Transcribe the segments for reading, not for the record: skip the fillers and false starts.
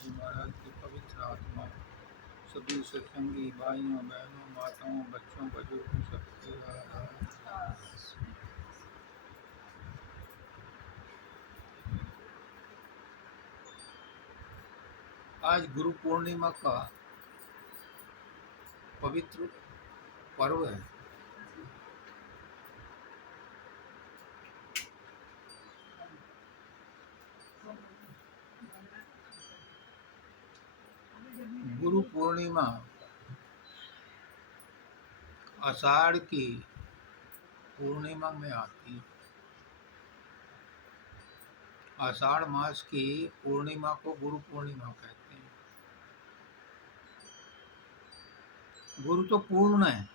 जी महाराज की पवित्र आत्मा सभी सत्संगी भाइयों बहनों माताओं बच्चों बुजुर्गों सबके आज गुरु पूर्णिमा का पवित्र पर्व है। गुरु पूर्णिमा आषाढ़ की पूर्णिमा में आती है। आषाढ़ मास की पूर्णिमा को गुरु पूर्णिमा कहते हैं। गुरु तो पूर्ण है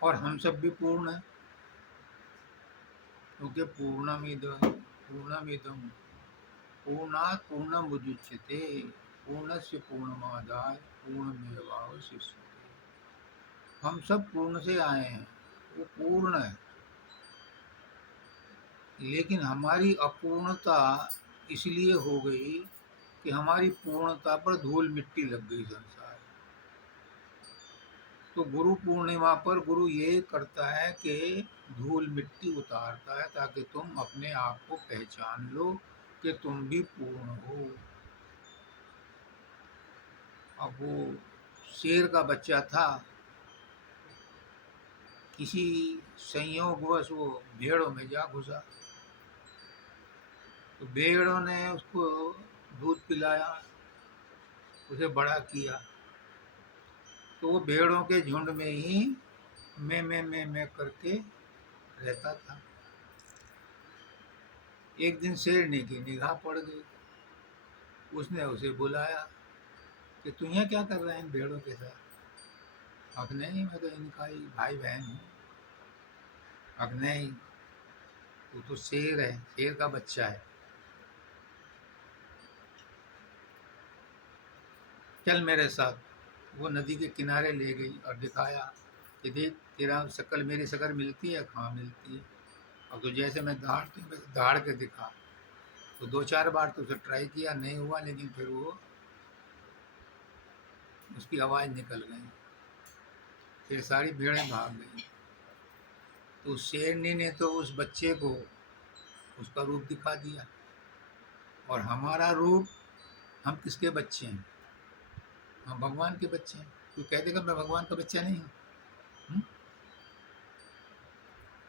और हम सब भी पूर्ण है, क्योंकि पूर्णमिदं पूर्णात् पूर्णमुदच्यते पूर्णस्य पूर्णमादाय पूर्णमेवावशिष्यते। हम सब पूर्ण से आए हैं, वो पूर्ण है, लेकिन हमारी अपूर्णता इसलिए हो गई कि हमारी पूर्णता पर धूल मिट्टी लग गई संसार। तो गुरु पूर्णिमा पर गुरु ये करता है कि धूल मिट्टी उतारता है ताकि तुम अपने आप को पहचान लो कि तुम भी पूर्ण हो। अब वो शेर का बच्चा था, किसी संयोगवश वो भेड़ों में जा घुसा, तो भेड़ों ने उसको दूध पिलाया, उसे बड़ा किया। तो वो भेड़ों के झुंड में ही मैं करके रहता था। एक दिन शेरनी की निगाह पड़ गई, उसने उसे बुलाया कि तू यहाँ क्या कर रहा है इन भेड़ों के साथ? अब नहीं, मैं तो इनका ही भाई बहन हूँ। अब नहीं, तू तो शेर है, शेर का बच्चा है, चल मेरे साथ। वो नदी के किनारे ले गई और दिखाया कि देख तेरा शक्ल मेरी शक्ल मिलती है? हाँ मिलती है। अब तो जैसे मैं दाड़ के दिखा। तो 2-4 बार तो उसे ट्राई किया, नहीं हुआ, लेकिन फिर वो उसकी आवाज़ निकल गई, फिर सारी भेड़ें भाग गई। तो शेरनी ने तो उस बच्चे को उसका रूप दिखा दिया। और हमारा रूप, हम किसके बच्चे हैं? हम भगवान के बच्चे हैं। तू कह देगा मैं भगवान का बच्चा नहीं हूँ?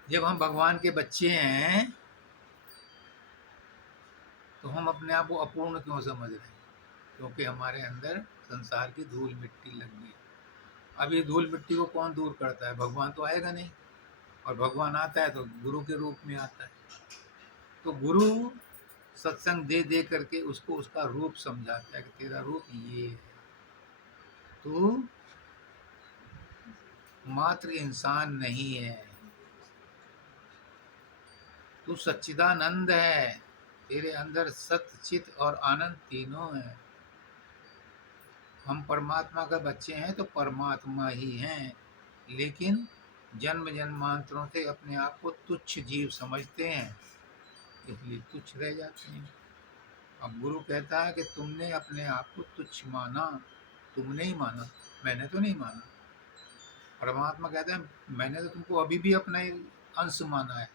जब हम भगवान के बच्चे हैं तो हम अपने आप को अपूर्ण क्यों समझ रहे हैं? क्योंकि हमारे अंदर संसार की धूल मिट्टी लग गई। अब ये धूल मिट्टी को कौन दूर करता है? भगवान तो आएगा नहीं, और भगवान आता है तो गुरु के रूप में आता है। तो गुरु सत्संग दे दे करके उसको उसका रूप समझाता है कि तेरा रूप ये है, तू मात्र इंसान नहीं है, तू सच्चिदानंद है, तेरे अंदर सत्य चित और आनंद तीनों है। हम परमात्मा का बच्चे हैं तो परमात्मा ही हैं, लेकिन जन्म जन्मांतरों से अपने आप को तुच्छ जीव समझते हैं, इसलिए तुच्छ रह जाते हैं। अब गुरु कहता है कि तुमने अपने आप को तुच्छ माना, तुमने ही माना, मैंने तो नहीं माना। परमात्मा कहते हैं मैंने तो तुमको अभी भी अपना ही अंश माना है।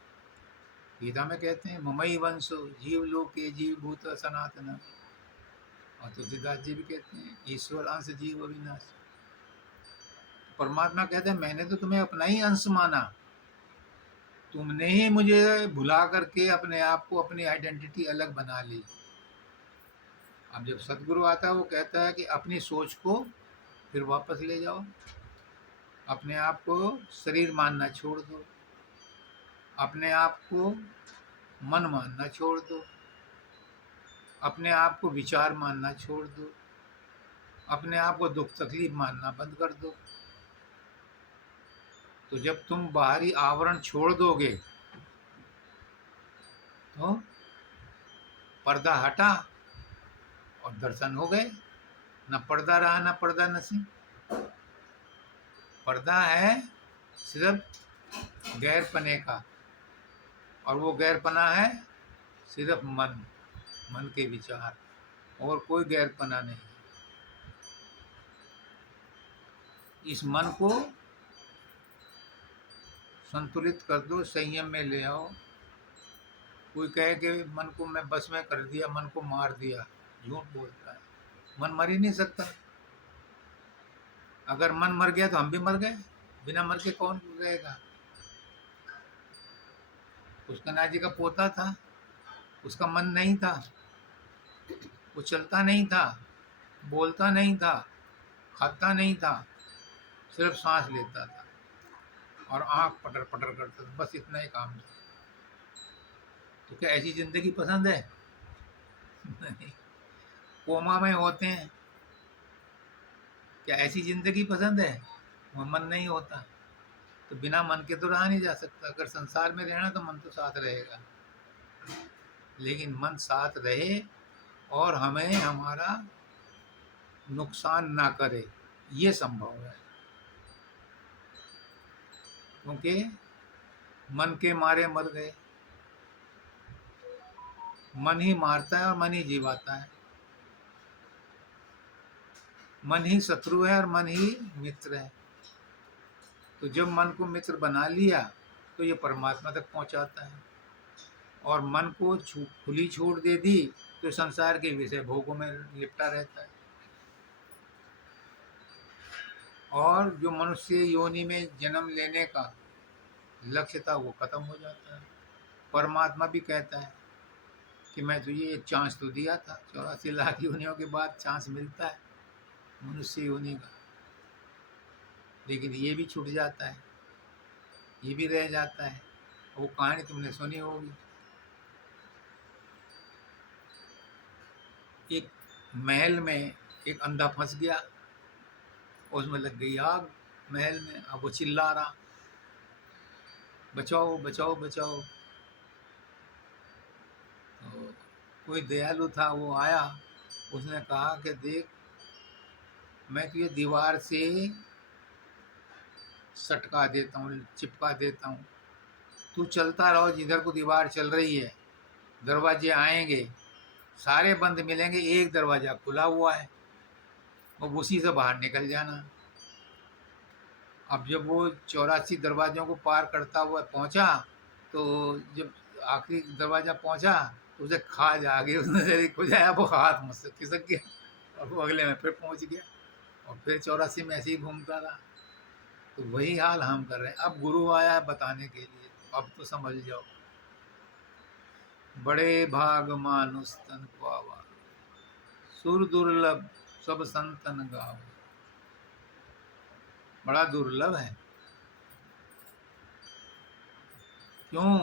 गीता में कहते हैं ममई वंशो जीव लोके जीव भूत सनातन। और तुलसीदास जी भी कहते हैं ईश्वर अंश जीव अविनाश। परमात्मा कहते हैं मैंने तो तुम्हें अपना ही अंश माना, तुमने ही मुझे भुला करके अपने आप को, अपनी आइडेंटिटी अलग बना ली। अब जब सतगुरु आता है वो कहता है कि अपनी सोच को फिर वापस ले जाओ, अपने आप को शरीर मानना छोड़ दो, अपने आप को मन मानना छोड़ दो, अपने आप को विचार मानना छोड़ दो, अपने आप को दुख तकलीफ मानना बंद कर दो। तो जब तुम बाहरी आवरण छोड़ दोगे तो पर्दा हटा और दर्शन हो गए। न पर्दा रहा न पर्दा नसी। पर्दा है सिर्फ गैरपने का, और वो गैरपना है सिर्फ मन। मन के विचार, और कोई गैरपना नहीं। इस मन को संतुलित कर दो, संयम में ले आओ। कोई कहे कि मन को मैं बस में कर दिया, मन को मार दिया, झूठ बोलता है। मन मर ही नहीं सकता। अगर मन मर गया तो हम भी मर गए, बिना मर के कौन रहेगा। पुष्कना जी का पोता था, उसका मन नहीं था, वो चलता नहीं था, बोलता नहीं था, खाता नहीं था, सिर्फ सांस लेता था और आंख पटर पटर करता था, बस इतना ही काम था। तो क्या ऐसी जिंदगी पसंद है? नहीं। कोमा में होते हैं, क्या ऐसी जिंदगी पसंद है? वह मन नहीं होता। तो बिना मन के तो रहा नहीं जा सकता। अगर संसार में रहना तो मन तो साथ रहेगा, लेकिन मन साथ रहे और हमें हमारा नुकसान ना करे, ये संभव है। क्योंकि मन के मारे मर गए। मन ही मारता है और मन ही जीवाता है। मन ही शत्रु है और मन ही मित्र है। तो जब मन को मित्र बना लिया तो ये परमात्मा तक पहुंचाता है, और मन को खुली छूट दे दी तो संसार के विषय भोगों में लिपटा रहता है। और जो मनुष्य योनि में जन्म लेने का लक्ष्य था वो खत्म हो जाता है। परमात्मा भी कहता है कि मैं तुझे एक चांस तो दिया था, 84 लाख योनियों के बाद चांस मिलता है मनुष्य योनि का, लेकिन ये भी छूट जाता है, ये भी रह जाता है। वो कहानी तुमने सुनी होगी। एक महल में एक अंधा फंस गया, उसमें लग गई आग महल में। अब वो चिल्ला रहा, बचाओ बचाओ बचाओ। तो कोई दयालु था, वो आया, उसने कहा कि देख, मैं तुझे दीवार से सटका देता हूँ, चिपका देता हूँ, तू चलता रहो जिधर को दीवार चल रही है। दरवाजे आएंगे, सारे बंद मिलेंगे, एक दरवाज़ा खुला हुआ है, और उसी से बाहर निकल जाना। अब जब वो 84 दरवाज़ों को पार करता हुआ पहुंचा, तो जब आखिरी दरवाज़ा पहुंचा तो उसे खाज आ गई, उसने जरी खुजाया, वो हाथ मुझसे खिसक गया और वो अगले में फिर पहुंच गया, और फिर 84 में ऐसे ही घूमता रहा। तो वही हाल हम कर रहे हैं। अब गुरु आया है बताने के लिए, अब तो समझ जाओ। बड़े भाग मानुष तन पावा, सुर दुर्लभ सब संतन गाव। बड़ा दुर्लभ है। क्यों?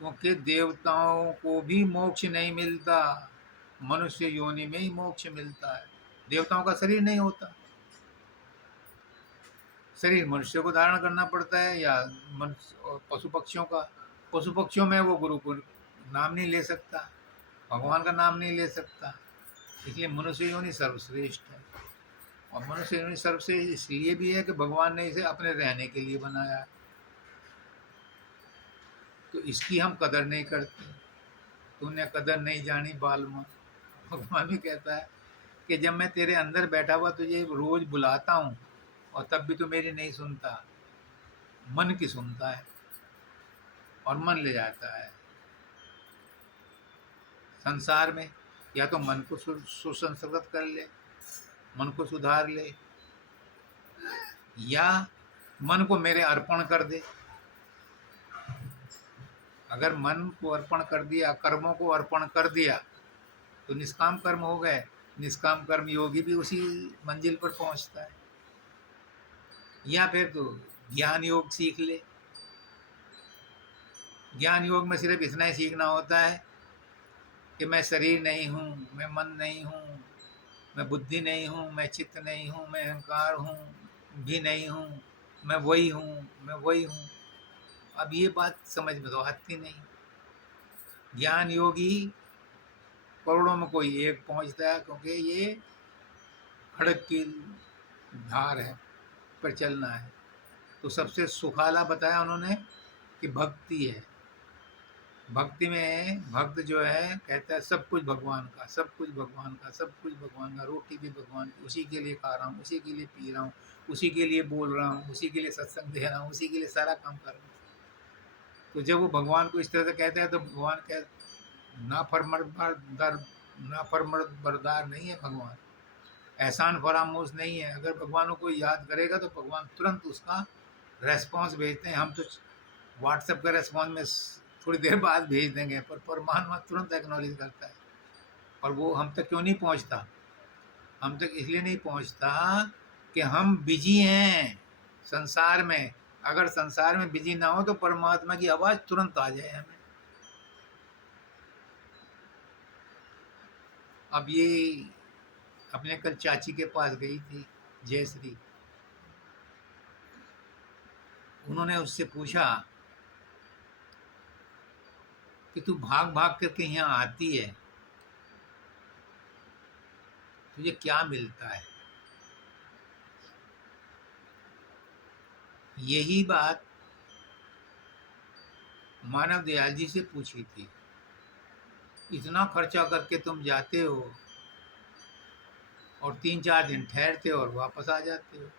क्योंकि देवताओं को भी मोक्ष नहीं मिलता, मनुष्य योनि में ही मोक्ष मिलता है। देवताओं का शरीर नहीं होता, शरीर मनुष्य को धारण करना पड़ता है, या पशु पक्षियों का। पशु पक्षियों में वो गुरु को नाम नहीं ले सकता, भगवान का नाम नहीं ले सकता, इसलिए मनुष्य योनि सर्वश्रेष्ठ है। और मनुष्य योनि सर्वश्रेष्ठ इसलिए भी है कि भगवान ने इसे अपने रहने के लिए बनाया है। तो इसकी हम कदर नहीं करते। तूने कदर नहीं जानी बालमा। भगवान भी कहता है कि जब मैं तेरे अंदर बैठा हुआ तुझे रोज बुलाता हूँ, और तब भी तू मेरी नहीं सुनता, मन की सुनता है और मन ले जाता है। संसार में या तो मन को सुसंस्कृत कर ले, मन को सुधार ले, या मन को मेरे अर्पण कर दे। अगर मन को अर्पण कर दिया, कर्मों को अर्पण कर दिया, तो निष्काम कर्म हो गए। निष्काम कर्म योगी भी उसी मंजिल पर पहुंचता है। या फिर तो ज्ञान योग सीख ले। ज्ञान योग में सिर्फ इतना ही सीखना होता है कि मैं शरीर नहीं हूँ, मैं मन नहीं हूँ, मैं बुद्धि नहीं हूँ, मैं चित्त नहीं हूँ, मैं अहंकार हूँ भी नहीं हूँ, मैं वही हूँ, मैं वही हूँ। अब ये बात समझ में तो आती नहीं। ज्ञान योगी करोड़ों में कोई एक पहुंचता है, क्योंकि ये खड़क की धार है, पर चलना है। तो सबसे सुखाला बताया उन्होंने कि भक्ति है। भक्ति में भक्त जो है कहता है सब कुछ भगवान का, सब कुछ भगवान का, सब कुछ भगवान का, रोटी भी भगवान की, उसी के लिए खा रहा हूँ, उसी के लिए पी रहा हूँ, उसी के लिए बोल रहा हूँ, उसी के लिए सत्संग दे रहा हूँ, उसी के लिए सारा काम कर रहा हूँ। तो जब वो भगवान को इस तरह से कहता है तो भगवान कह नाफरमानदार नाफरमानबरदार नहीं है भगवान, एहसान फरामोश नहीं है। अगर भगवान को कोई याद करेगा तो भगवान तुरंत उसका रेस्पॉन्स भेजते हैं। हम तो व्हाट्सएप का रेस्पॉन्स में थोड़ी देर बाद भेज देंगे, पर परमात्मा तुरंत एक्नॉलेज करता है। और वो हम तक क्यों नहीं पहुंचता? हम तक इसलिए नहीं पहुंचता कि हम बिजी हैं संसार में। अगर संसार में बिजी ना हो तो परमात्मा की आवाज़ तुरंत आ जाए हमें। अब ये अपने कल चाची के पास गई थी जयश्री, उन्होंने उससे पूछा कि तू भाग भाग करके यहाँ आती है, तुझे क्या मिलता है? यही बात मानव दयाल जी से पूछी थी। इतना खर्चा करके तुम जाते हो और 3-4 दिन ठहरते हो और वापस आ जाते हो।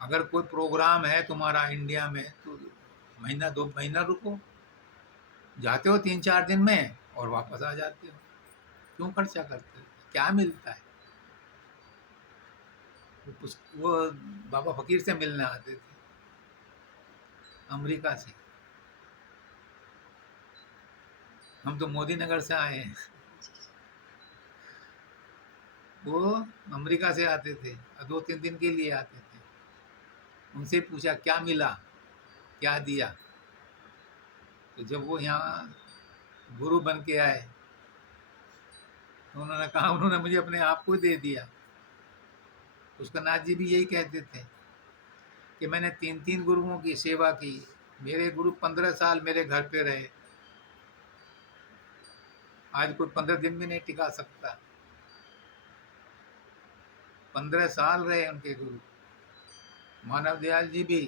अगर कोई प्रोग्राम है तुम्हारा इंडिया में तो महीना 2 महीना रुको, जाते हो 3-4 दिन में और वापस आ जाते हो। क्यों खर्चा करते हो? क्या मिलता है? वो बाबा फकीर से मिलने आते थे अमेरिका से। हम तो मोदी नगर से आए हैं। वो अमेरिका से आते थे और 2-3 दिन के लिए आते थे। उनसे पूछा क्या मिला, क्या दिया? तो जब वो यहाँ गुरु बन के आए तो उन्होंने कहा उन्होंने मुझे अपने आप को दे दिया। उसका नाथ जी भी यही कहते थे कि मैंने 3-3 गुरुओं की सेवा की, मेरे गुरु 15 साल मेरे घर पे रहे, आज कोई 15 दिन भी नहीं टिका सकता। 15 साल रहे उनके गुरु। मानव दयाल जी भी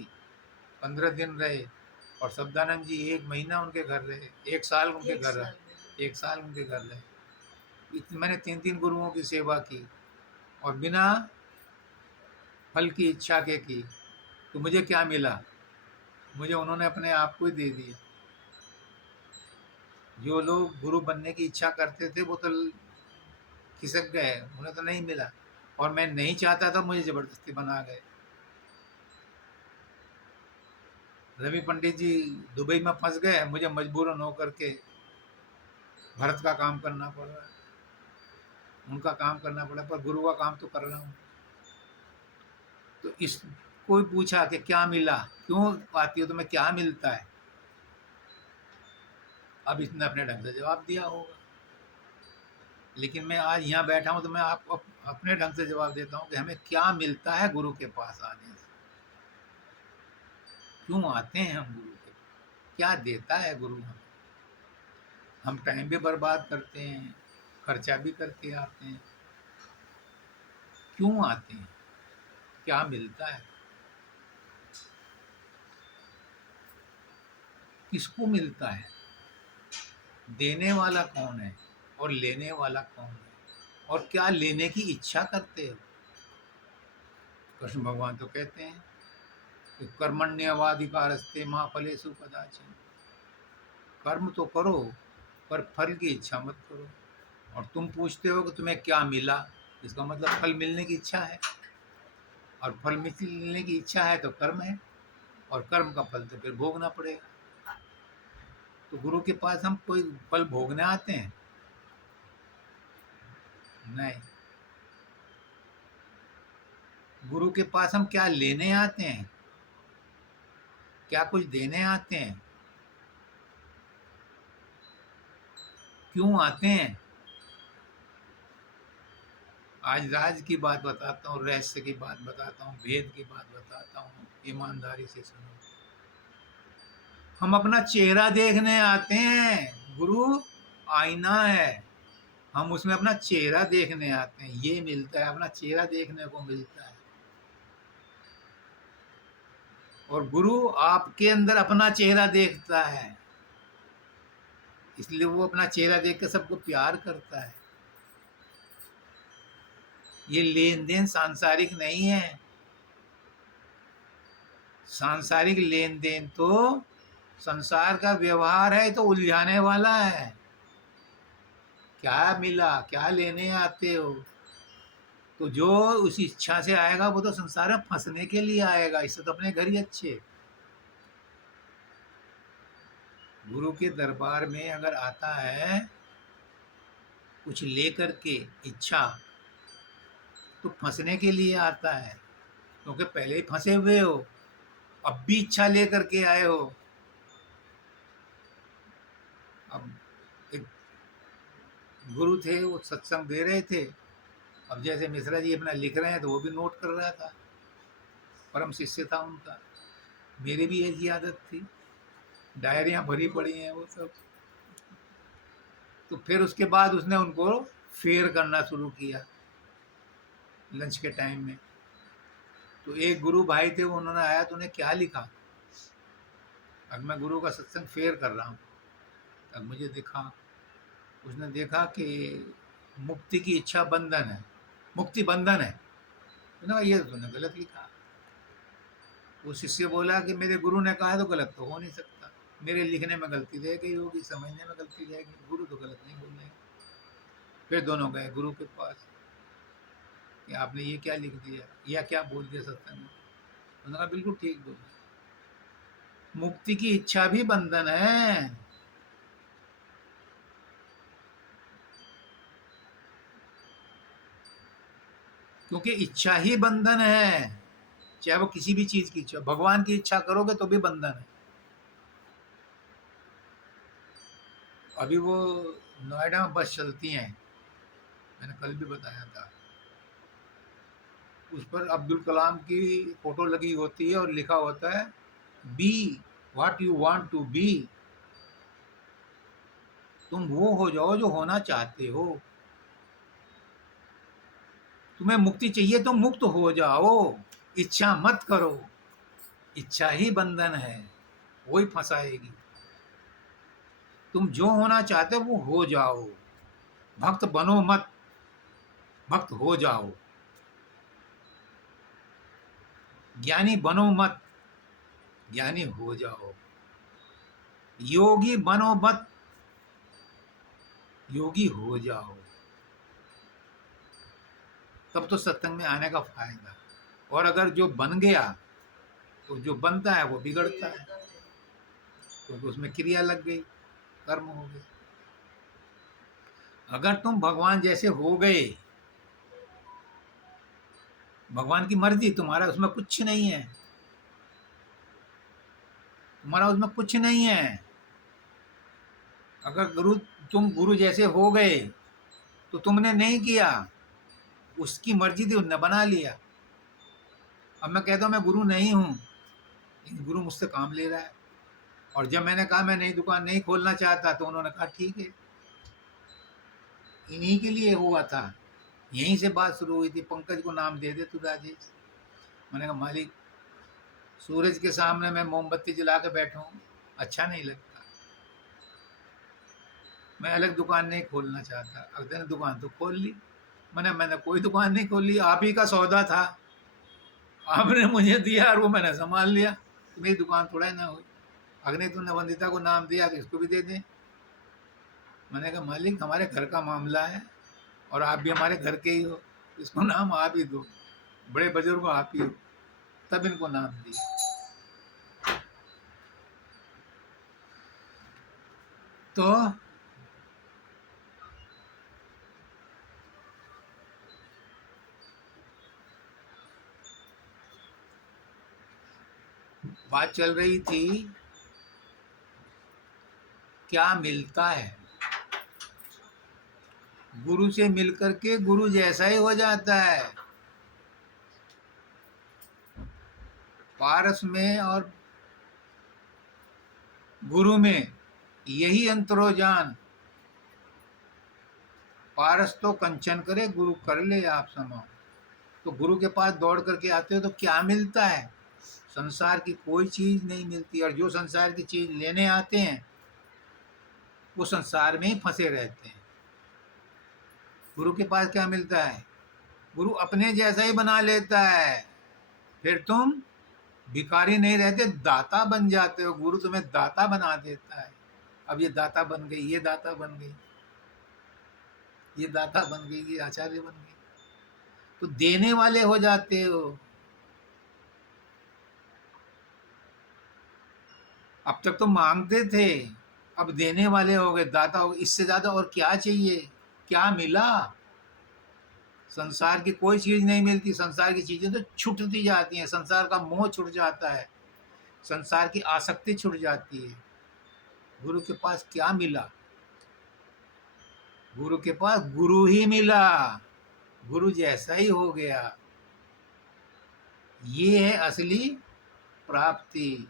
15 दिन रहे और शब्दानंद जी 1 महीना उनके घर रहे, 1 साल उनके घर रहे, 1 साल उनके घर रहे। मैंने 3-3 गुरुओं की सेवा की और बिना फल की इच्छा के की। तो मुझे क्या मिला? मुझे उन्होंने अपने आप को ही दे दिया। जो लोग गुरु बनने की इच्छा करते थे वो तो खिसक गए, उन्हें तो नहीं मिला। और मैं नहीं चाहता था, मुझे जबरदस्ती बना गए। रवि पंडित जी दुबई में फंस गए, मुझे मजबूरन होकर के भरत का काम करना पड़ रहा है, उनका काम करना पड़ा, पर गुरु का काम तो कर रहा हूँ। तो इस कोई पूछा कि क्या मिला, क्यों आती हो, तुम्हें क्या मिलता है? अब इसने अपने ढंग से जवाब दिया होगा, लेकिन मैं आज यहाँ बैठा हूँ तो मैं आपको अपने ढंग से जवाब देता हूँ कि हमें क्या मिलता है गुरु के पास आने से, क्यों आते हैं हम गुरु के पास, क्या देता है गुरु हमें। हम टाइम भी बर्बाद करते हैं, खर्चा भी करके आते हैं, क्यों आते हैं, क्या मिलता है, किसको मिलता है, देने वाला कौन है और लेने वाला कौन है, और क्या लेने की इच्छा करते हो? कृष्ण भगवान तो कहते हैं कि कर्मण्यवाधिकारस्ते मां फलेषु कदाचन, कर्म तो करो पर फल की इच्छा मत करो। और तुम पूछते हो कि तुम्हें क्या मिला, इसका मतलब फल मिलने की इच्छा है, और फल मिलने की इच्छा है तो कर्म है, और कर्म का फल तो फिर भोगना पड़ेगा। तो गुरु के पास हम कोई फल भोगने आते हैं? नहीं। गुरु के पास हम क्या लेने आते हैं, क्या कुछ देने आते हैं, क्यों आते हैं? आज राज की बात बताता हूँ, रहस्य की बात बताता हूँ, भेद की बात बताता हूँ, ईमानदारी से सुनो। हम अपना चेहरा देखने आते हैं, गुरु आईना है, हम उसमें अपना चेहरा देखने आते हैं, ये मिलता है, अपना चेहरा देखने को मिलता है। और गुरु आपके अंदर अपना चेहरा देखता है, इसलिए वो अपना चेहरा देख कर सबको प्यार करता है। ये लेन देन सांसारिक नहीं है। सांसारिक लेन देन तो संसार का व्यवहार है, तो उलझाने वाला है। क्या मिला, क्या लेने आते हो? तो जो उस इच्छा से आएगा वो तो संसार में फंसने के लिए आएगा, इससे तो अपने घर ही अच्छे। गुरु के दरबार में अगर आता है कुछ लेकर के इच्छा, तो फंसने के लिए आता है, क्योंकि पहले ही फंसे हुए हो, अब भी इच्छा लेकर के आए हो। अब एक गुरु थे, वो सत्संग दे रहे थे। अब जैसे मिश्रा जी अपना लिख रहे हैं तो वो भी नोट कर रहा था, परम शिष्य था उनका। मेरी भी ऐसी आदत थी, डायरियां भरी पड़ी हैं वो सब। तो फिर उसके बाद उसने उनको फेयर करना शुरू किया लंच के टाइम में। तो एक गुरु भाई थे, वो उन्होंने आया तो उन्हें क्या लिखा, अब मैं गुरु का सत्संग फेयर कर रहा हूँ। तब मुझे दिखा, उसने देखा कि मुक्ति की इच्छा बंधन है, मुक्ति बंधन है। तो ना ये तूने गलत लिखा। वो शिष्य बोला कि मेरे गुरु ने कहा है तो गलत तो हो नहीं सकता, मेरे लिखने में गलती रह गई होगी, समझने में गलती रहेगी, गुरु तो गलत नहीं बोलेंगे। फिर दोनों गए गुरु के पास कि आपने ये क्या लिख दिया या क्या बोल दिया सत्संग में। उन्होंने कहा बिल्कुल ठीक बोला, मुक्ति की इच्छा भी बंधन है। क्योंकि इच्छा ही बंधन है, चाहे वो किसी भी चीज की इच्छा। भगवान की इच्छा करोगे तो भी बंधन है। अभी वो नोएडा में बस चलती हैं, मैंने कल भी बताया था, उस पर अब्दुल कलाम की फोटो लगी होती है और लिखा होता है be what you want to be. तुम वो हो जाओ जो होना चाहते हो। तुम्हें मुक्ति चाहिए तो मुक्त हो जाओ, इच्छा मत करो। इच्छा ही बंधन है, वही फंसाएगी। तुम जो होना चाहते हो वो हो जाओ, भक्त बनो मत, भक्त हो जाओ। ज्ञानी बनो मत, ज्ञानी हो जाओ। योगी बनो मत, योगी हो जाओ। तब तो सत्संग में आने का फायदा। और अगर जो बन गया तो जो बनता है वो बिगड़ता है, क्योंकि तो उसमें क्रिया लग गई, कर्म हो गए। अगर तुम भगवान जैसे हो गए, भगवान की मर्जी, तुम्हारा उसमें कुछ नहीं है, तुम्हारा उसमें कुछ नहीं है। अगर तुम गुरु जैसे हो गए तो तुमने नहीं किया, उसकी मर्जी थी, उसने बना लिया। अब मैं कहता हूं मैं गुरु नहीं हूं, लेकिन गुरु मुझसे काम ले रहा है। और जब मैंने कहा मैं नई दुकान नहीं खोलना चाहता, तो उन्होंने कहा ठीक है। इन्हीं के लिए हुआ था, यहीं से बात शुरू हुई थी, पंकज को नाम दे दे तू राजेश। मैंने कहा मालिक, सूरज के सामने मैं मोमबत्ती जला के बैठूं, अच्छा नहीं लगता। मैं अलग दुकान नहीं खोलना चाहता। अगले ने दुकान तो खोल ली। मैंने कोई दुकान नहीं खोल ली, आप ही का सौदा था, आपने मुझे दिया और वो मैंने संभाल लिया। तो मेरी दुकान थोड़ा ही ना हुई। अग्नि तुमने वंदिता को नाम दिया तो इसको भी दे दें। मैंने कहा मालिक, हमारे घर का मामला है और आप भी हमारे घर के ही हो, इसको नाम आप ही दो, बड़े बुजुर्ग आप ही हो। तब इनको नाम दिया। तो बात चल रही थी क्या मिलता है। गुरु से मिलकर के गुरु जैसा ही हो जाता है। पारस में और गुरु में यही अंतरोजान। पारस तो कंचन करे, गुरु कर ले आप समा। तो गुरु के पास दौड़ करके आते हो तो क्या मिलता है? संसार की कोई चीज नहीं मिलती, और जो संसार की चीज लेने आते हैं वो संसार में ही फंसे रहते हैं। गुरु के पास क्या मिलता है? गुरु अपने जैसा ही बना लेता है। फिर तुम भिखारी नहीं रहते, दाता बन जाते हो। गुरु तुम्हें दाता बना देता है। अब ये दाता बन गई, ये दाता बन गई, ये दाता बन गई, ये आचार्य बन गई, तो देने वाले हो जाते हो। अब तक तो मांगते थे, अब देने वाले हो गए, दाता हो गए। इससे ज्यादा और क्या चाहिए? क्या मिला? संसार की कोई चीज नहीं मिलती। संसार की चीजें तो छूटती जाती हैं। संसार का मोह छूट जाता है, संसार की आसक्ति छूट जाती है। गुरु के पास क्या मिला? गुरु के पास गुरु ही मिला, गुरु जैसा ही हो गया। ये है असली प्राप्ति,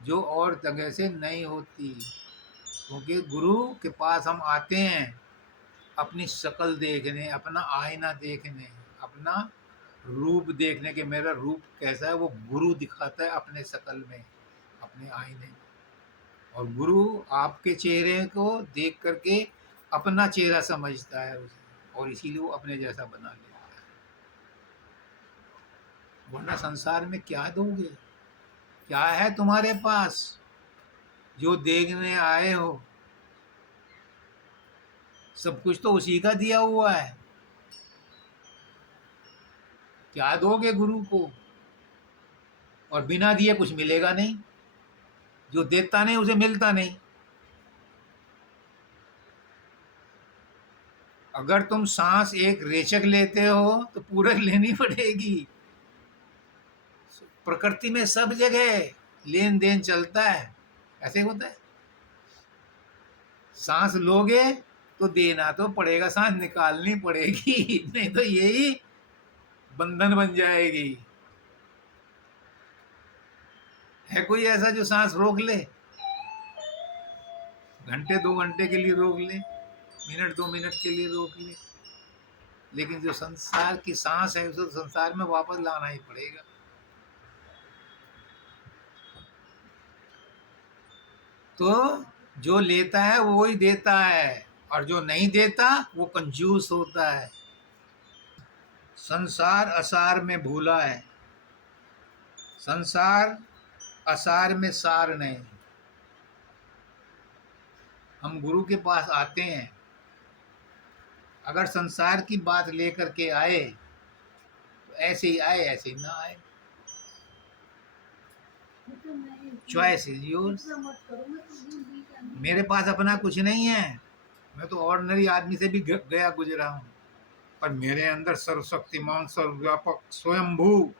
जो और जगह से नहीं होती। क्योंकि गुरु के पास हम आते हैं अपनी शक्ल देखने, अपना आईना देखने, अपना रूप देखने के मेरा रूप कैसा है, वो गुरु दिखाता है अपने शक्ल में, अपने आईने में। और गुरु आपके चेहरे को देख करके अपना चेहरा समझता है उसे, और इसीलिए वो अपने जैसा बना लेता है। वरना संसार में क्या दोगे? क्या है तुम्हारे पास जो देखने आए हो? सब कुछ तो उसी का दिया हुआ है। क्या दोगे गुरु को? और बिना दिए कुछ मिलेगा नहीं। जो देता नहीं उसे मिलता नहीं। अगर तुम सांस एक रेचक लेते हो तो पूरक लेनी पड़ेगी। प्रकृति में सब जगह लेन देन चलता है, ऐसे होता है। सांस लोगे तो देना तो पड़ेगा, सांस निकालनी पड़ेगी, नहीं तो यही बंधन बन जाएगी। है कोई ऐसा जो सांस रोक ले? घंटे 2 घंटे के लिए रोक ले, मिनट 2 मिनट के लिए रोक ले, लेकिन जो संसार की सांस है उसे संसार में वापस लाना ही पड़ेगा। तो जो लेता है वो ही देता है, और जो नहीं देता वो कंजूस होता है। संसार असार में भूला है, संसार असार में सार नहीं। हम गुरु के पास आते हैं, अगर संसार की बात लेकर के आए तो ऐसे ही आए, ऐसे ही ना आए। Choice is yours. मेरे पास अपना कुछ नहीं है, मैं तो ऑर्डिनरी आदमी से भी गया गुजरा हूँ, पर मेरे अंदर सर्वशक्तिमान सर्वव्यापक स्वयंभू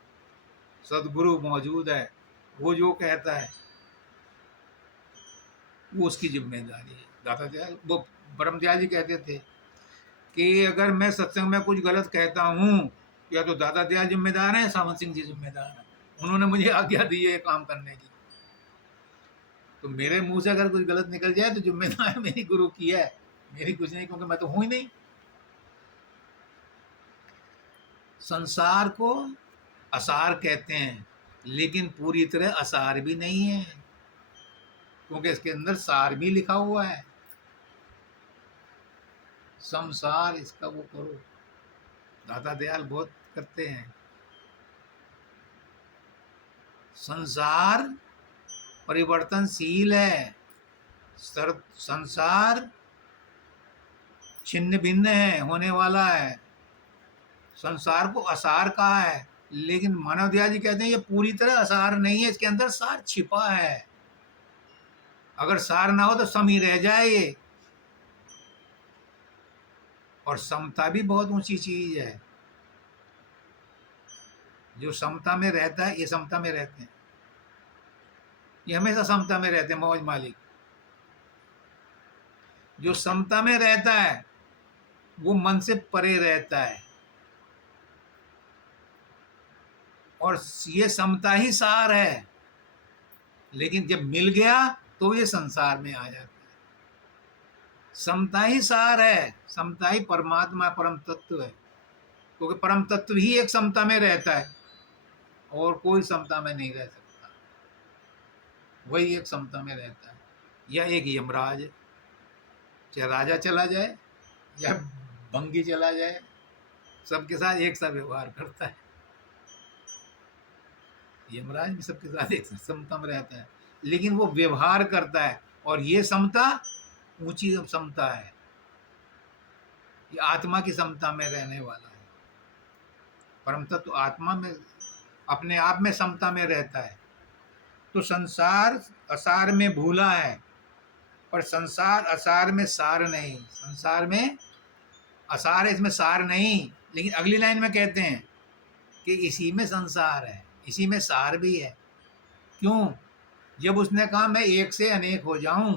सदगुरु मौजूद है। वो जो कहता है वो उसकी जिम्मेदारी है। दाता दयाल, वो ब्रह्मदयाल जी कहते थे कि अगर मैं सत्संग में कुछ गलत कहता हूँ, या तो दाता दयाल जिम्मेदार हैं, सावन सिंह जी जिम्मेदार हैं। उन्होंने मुझे आज्ञा दी है काम करने की। तो मेरे मुंह से अगर कुछ गलत निकल जाए तो जिम्मेदार मेरी गुरु की है, मेरी कुछ नहीं, क्योंकि मैं तो हूं ही नहीं। संसार को असार कहते हैं, लेकिन पूरी तरह असार भी नहीं है, क्योंकि इसके अंदर सार भी लिखा हुआ है। संसार इसका वो करो। दाता दयाल बहुत करते हैं। संसार परिवर्तनशील है, संसार छिन्न भिन्न है, होने वाला है। संसार को असार कहा है, लेकिन मानव दयाल जी कहते हैं ये पूरी तरह असार नहीं है, इसके अंदर सार छिपा है। अगर सार ना हो तो सम ही रह जाए ये। और समता भी बहुत ऊंची चीज है। जो समता में रहता है, ये समता में रहते हैं, ये हमेशा समता में रहते हैं मौज मालिक। जो समता में रहता है वो मन से परे रहता है, और ये समता ही सार है। लेकिन जब मिल गया तो ये संसार में आ जाता है। समता ही सार है, समता ही परमात्मा परम तत्व है, क्योंकि परम तत्व ही एक समता में रहता है, और कोई समता में नहीं रह सकता। वही एक समता में रहता है। या एक यमराज, चाहे राजा चला जाए या भंगी चला जाए, सबके साथ एक सा व्यवहार करता है। यमराज भी सबके साथ एक समता में रहता है, लेकिन वो व्यवहार करता है। और ये समता ऊंची समता है, ये आत्मा की समता में रहने वाला है। परम तत्व आत्मा में अपने आप में समता में रहता है। तो संसार असार में भूला है, पर संसार असार में सार नहीं। संसार में असार है, इसमें सार नहीं। लेकिन अगली लाइन में कहते हैं कि इसी में संसार है, इसी में सार भी है। क्यों? जब उसने कहा मैं एक से अनेक हो जाऊं,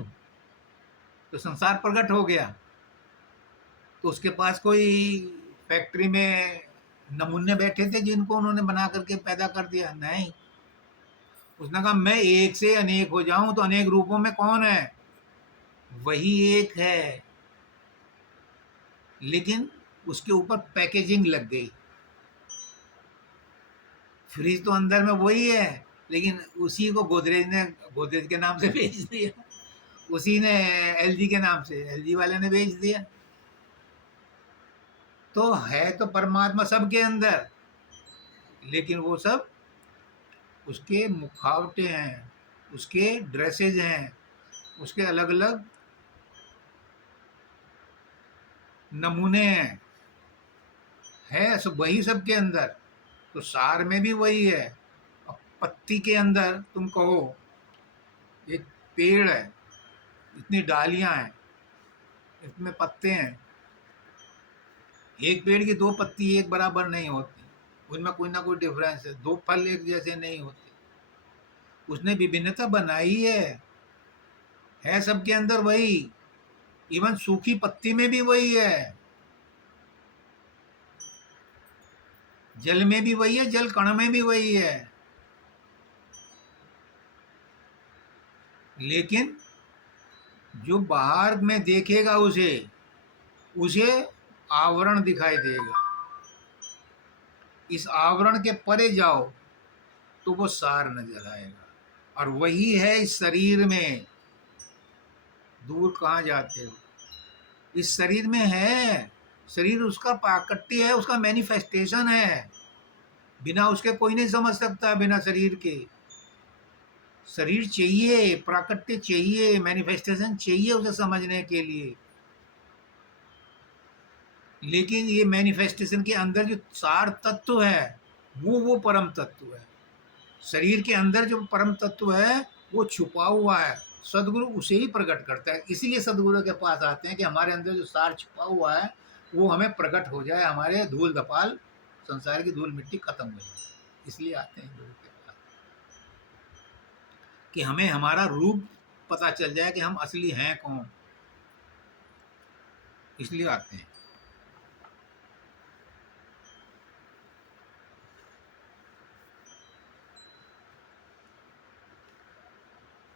तो संसार प्रकट हो गया। तो उसके पास कोई फैक्ट्री में नमूने बैठे थे जिनको उन्होंने बना करके पैदा कर दिया? नहीं। उसने कहा मैं एक से अनेक हो जाऊं, तो अनेक रूपों में कौन है? वही एक है, लेकिन उसके ऊपर पैकेजिंग लग गई। फ्रिज तो अंदर में वही है, लेकिन उसी को गोदरेज के नाम से बेच दिया। उसी ने एलजी के नाम से, एलजी वाले ने बेच दिया। तो है तो परमात्मा सबके अंदर, लेकिन वो सब उसके मुखावटे हैं, उसके ड्रेसेज हैं, उसके अलग अलग नमूने हैं। है सब वही सबके अंदर। तो सार में भी वही है। अब पत्ती के अंदर तुम कहो एक पेड़ है, इतनी डालियां हैं, इसमें पत्ते हैं। एक पेड़ की दो पत्ती एक बराबर नहीं होती, उनमें कोई ना कोई डिफरेंस है। दो फल एक जैसे नहीं होते। उसने विभिन्नता बनाई है सबके अंदर वही। इवन सूखी पत्ती में भी वही है, जल में भी वही है, जल कण में भी वही है। लेकिन जो बाहर में देखेगा उसे उसे आवरण दिखाई देगा। इस आवरण के परे जाओ तो वो सार नजर आएगा। और वही है इस शरीर में। दूर कहाँ जाते हो? इस शरीर में है। शरीर उसका प्राकट्य है, उसका मैनिफेस्टेशन है। बिना उसके कोई नहीं समझ सकता। बिना शरीर के शरीर चाहिए, प्राकट्य चाहिए, मैनिफेस्टेशन चाहिए उसे समझने के लिए। लेकिन ये मैनिफेस्टेशन के अंदर जो सार तत्व है वो परम तत्व है। शरीर के अंदर जो परम तत्व है वो छुपा हुआ है। सदगुरु उसे ही प्रकट करता है। इसीलिए सदगुरु के पास आते हैं कि हमारे अंदर जो सार छुपा हुआ है वो हमें प्रकट हो जाए, हमारे धूल धपाल संसार की धूल मिट्टी खत्म हो जाए। इसलिए आते हैं गुरु के पास कि हमें हमारा रूप पता चल जाए कि हम असली हैं कौन। इसलिए आते हैं।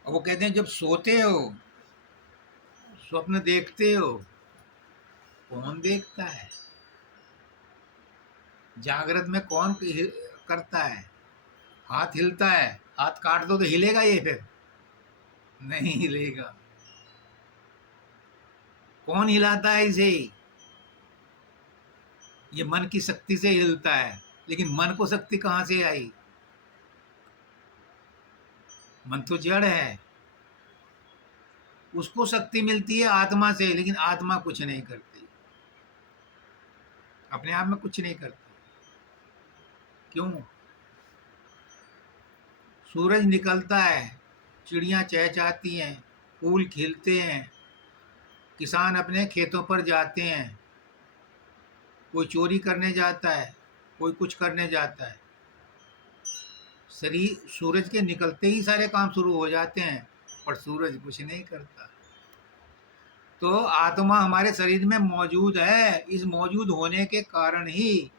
और वो कहते हैं जब सोते हो, स्वप्न देखते हो, कौन देखता है? जागृत में कौन करता है? हाथ हिलता है, हाथ काट दो तो हिलेगा ये? फिर नहीं हिलेगा। कौन हिलाता है इसे? ये मन की शक्ति से हिलता है। लेकिन मन को शक्ति कहाँ से आई? मन तो जड़ है, उसको शक्ति मिलती है आत्मा से। लेकिन आत्मा कुछ नहीं करती, अपने आप में कुछ नहीं करती। क्यों? सूरज निकलता है, चिड़ियां चहचहाती हैं, फूल खिलते हैं, किसान अपने खेतों पर जाते हैं, कोई चोरी करने जाता है, कोई कुछ करने जाता है। शरीर सूरज के निकलते ही सारे काम शुरू हो जाते हैं, पर सूरज कुछ नहीं करता। तो आत्मा हमारे शरीर में मौजूद है। इस मौजूद होने के कारण ही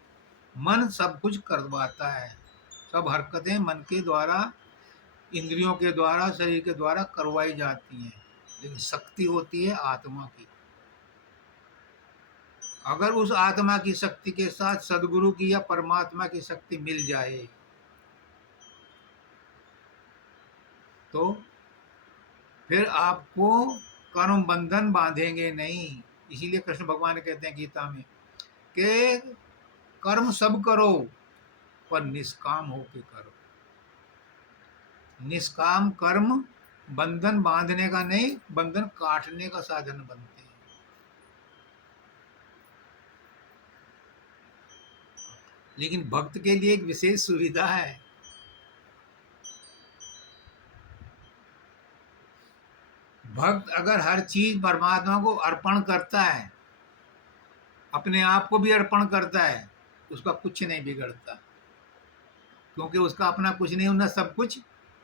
मन सब कुछ करवाता है। सब हरकतें मन के द्वारा, इंद्रियों के द्वारा, शरीर के द्वारा करवाई जाती हैं। लेकिन शक्ति होती है आत्मा की। अगर उस आत्मा की शक्ति के साथ सदगुरु की या परमात्मा की शक्ति मिल जाए तो फिर आपको कर्म बंधन बांधेंगे नहीं। इसीलिए कृष्ण भगवान कहते हैं गीता में कि कर्म सब करो पर निष्काम होके करो। निष्काम कर्म बंधन बांधने का नहीं, बंधन काटने का साधन बनते हैं। लेकिन भक्त के लिए एक विशेष सुविधा है। भक्त अगर हर चीज परमात्मा को अर्पण करता है, अपने आप को भी अर्पण करता है, उसका कुछ नहीं बिगड़ता, क्योंकि उसका अपना कुछ नहीं, उन्होंने सब कुछ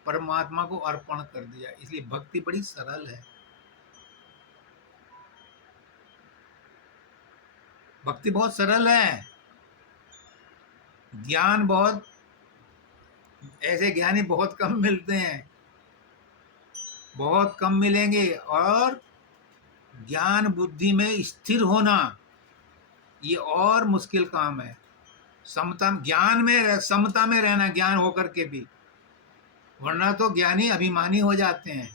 परमात्मा को अर्पण कर दिया। इसलिए भक्ति बड़ी सरल है। भक्ति बहुत सरल है। ज्ञान बहुत, ऐसे ज्ञानी बहुत कम मिलते हैं, बहुत कम मिलेंगे। और ज्ञान बुद्धि में स्थिर होना ये और मुश्किल काम है। समता, ज्ञान में समता में रहना, ज्ञान होकर के भी, वरना तो ज्ञानी अभिमानी हो जाते हैं।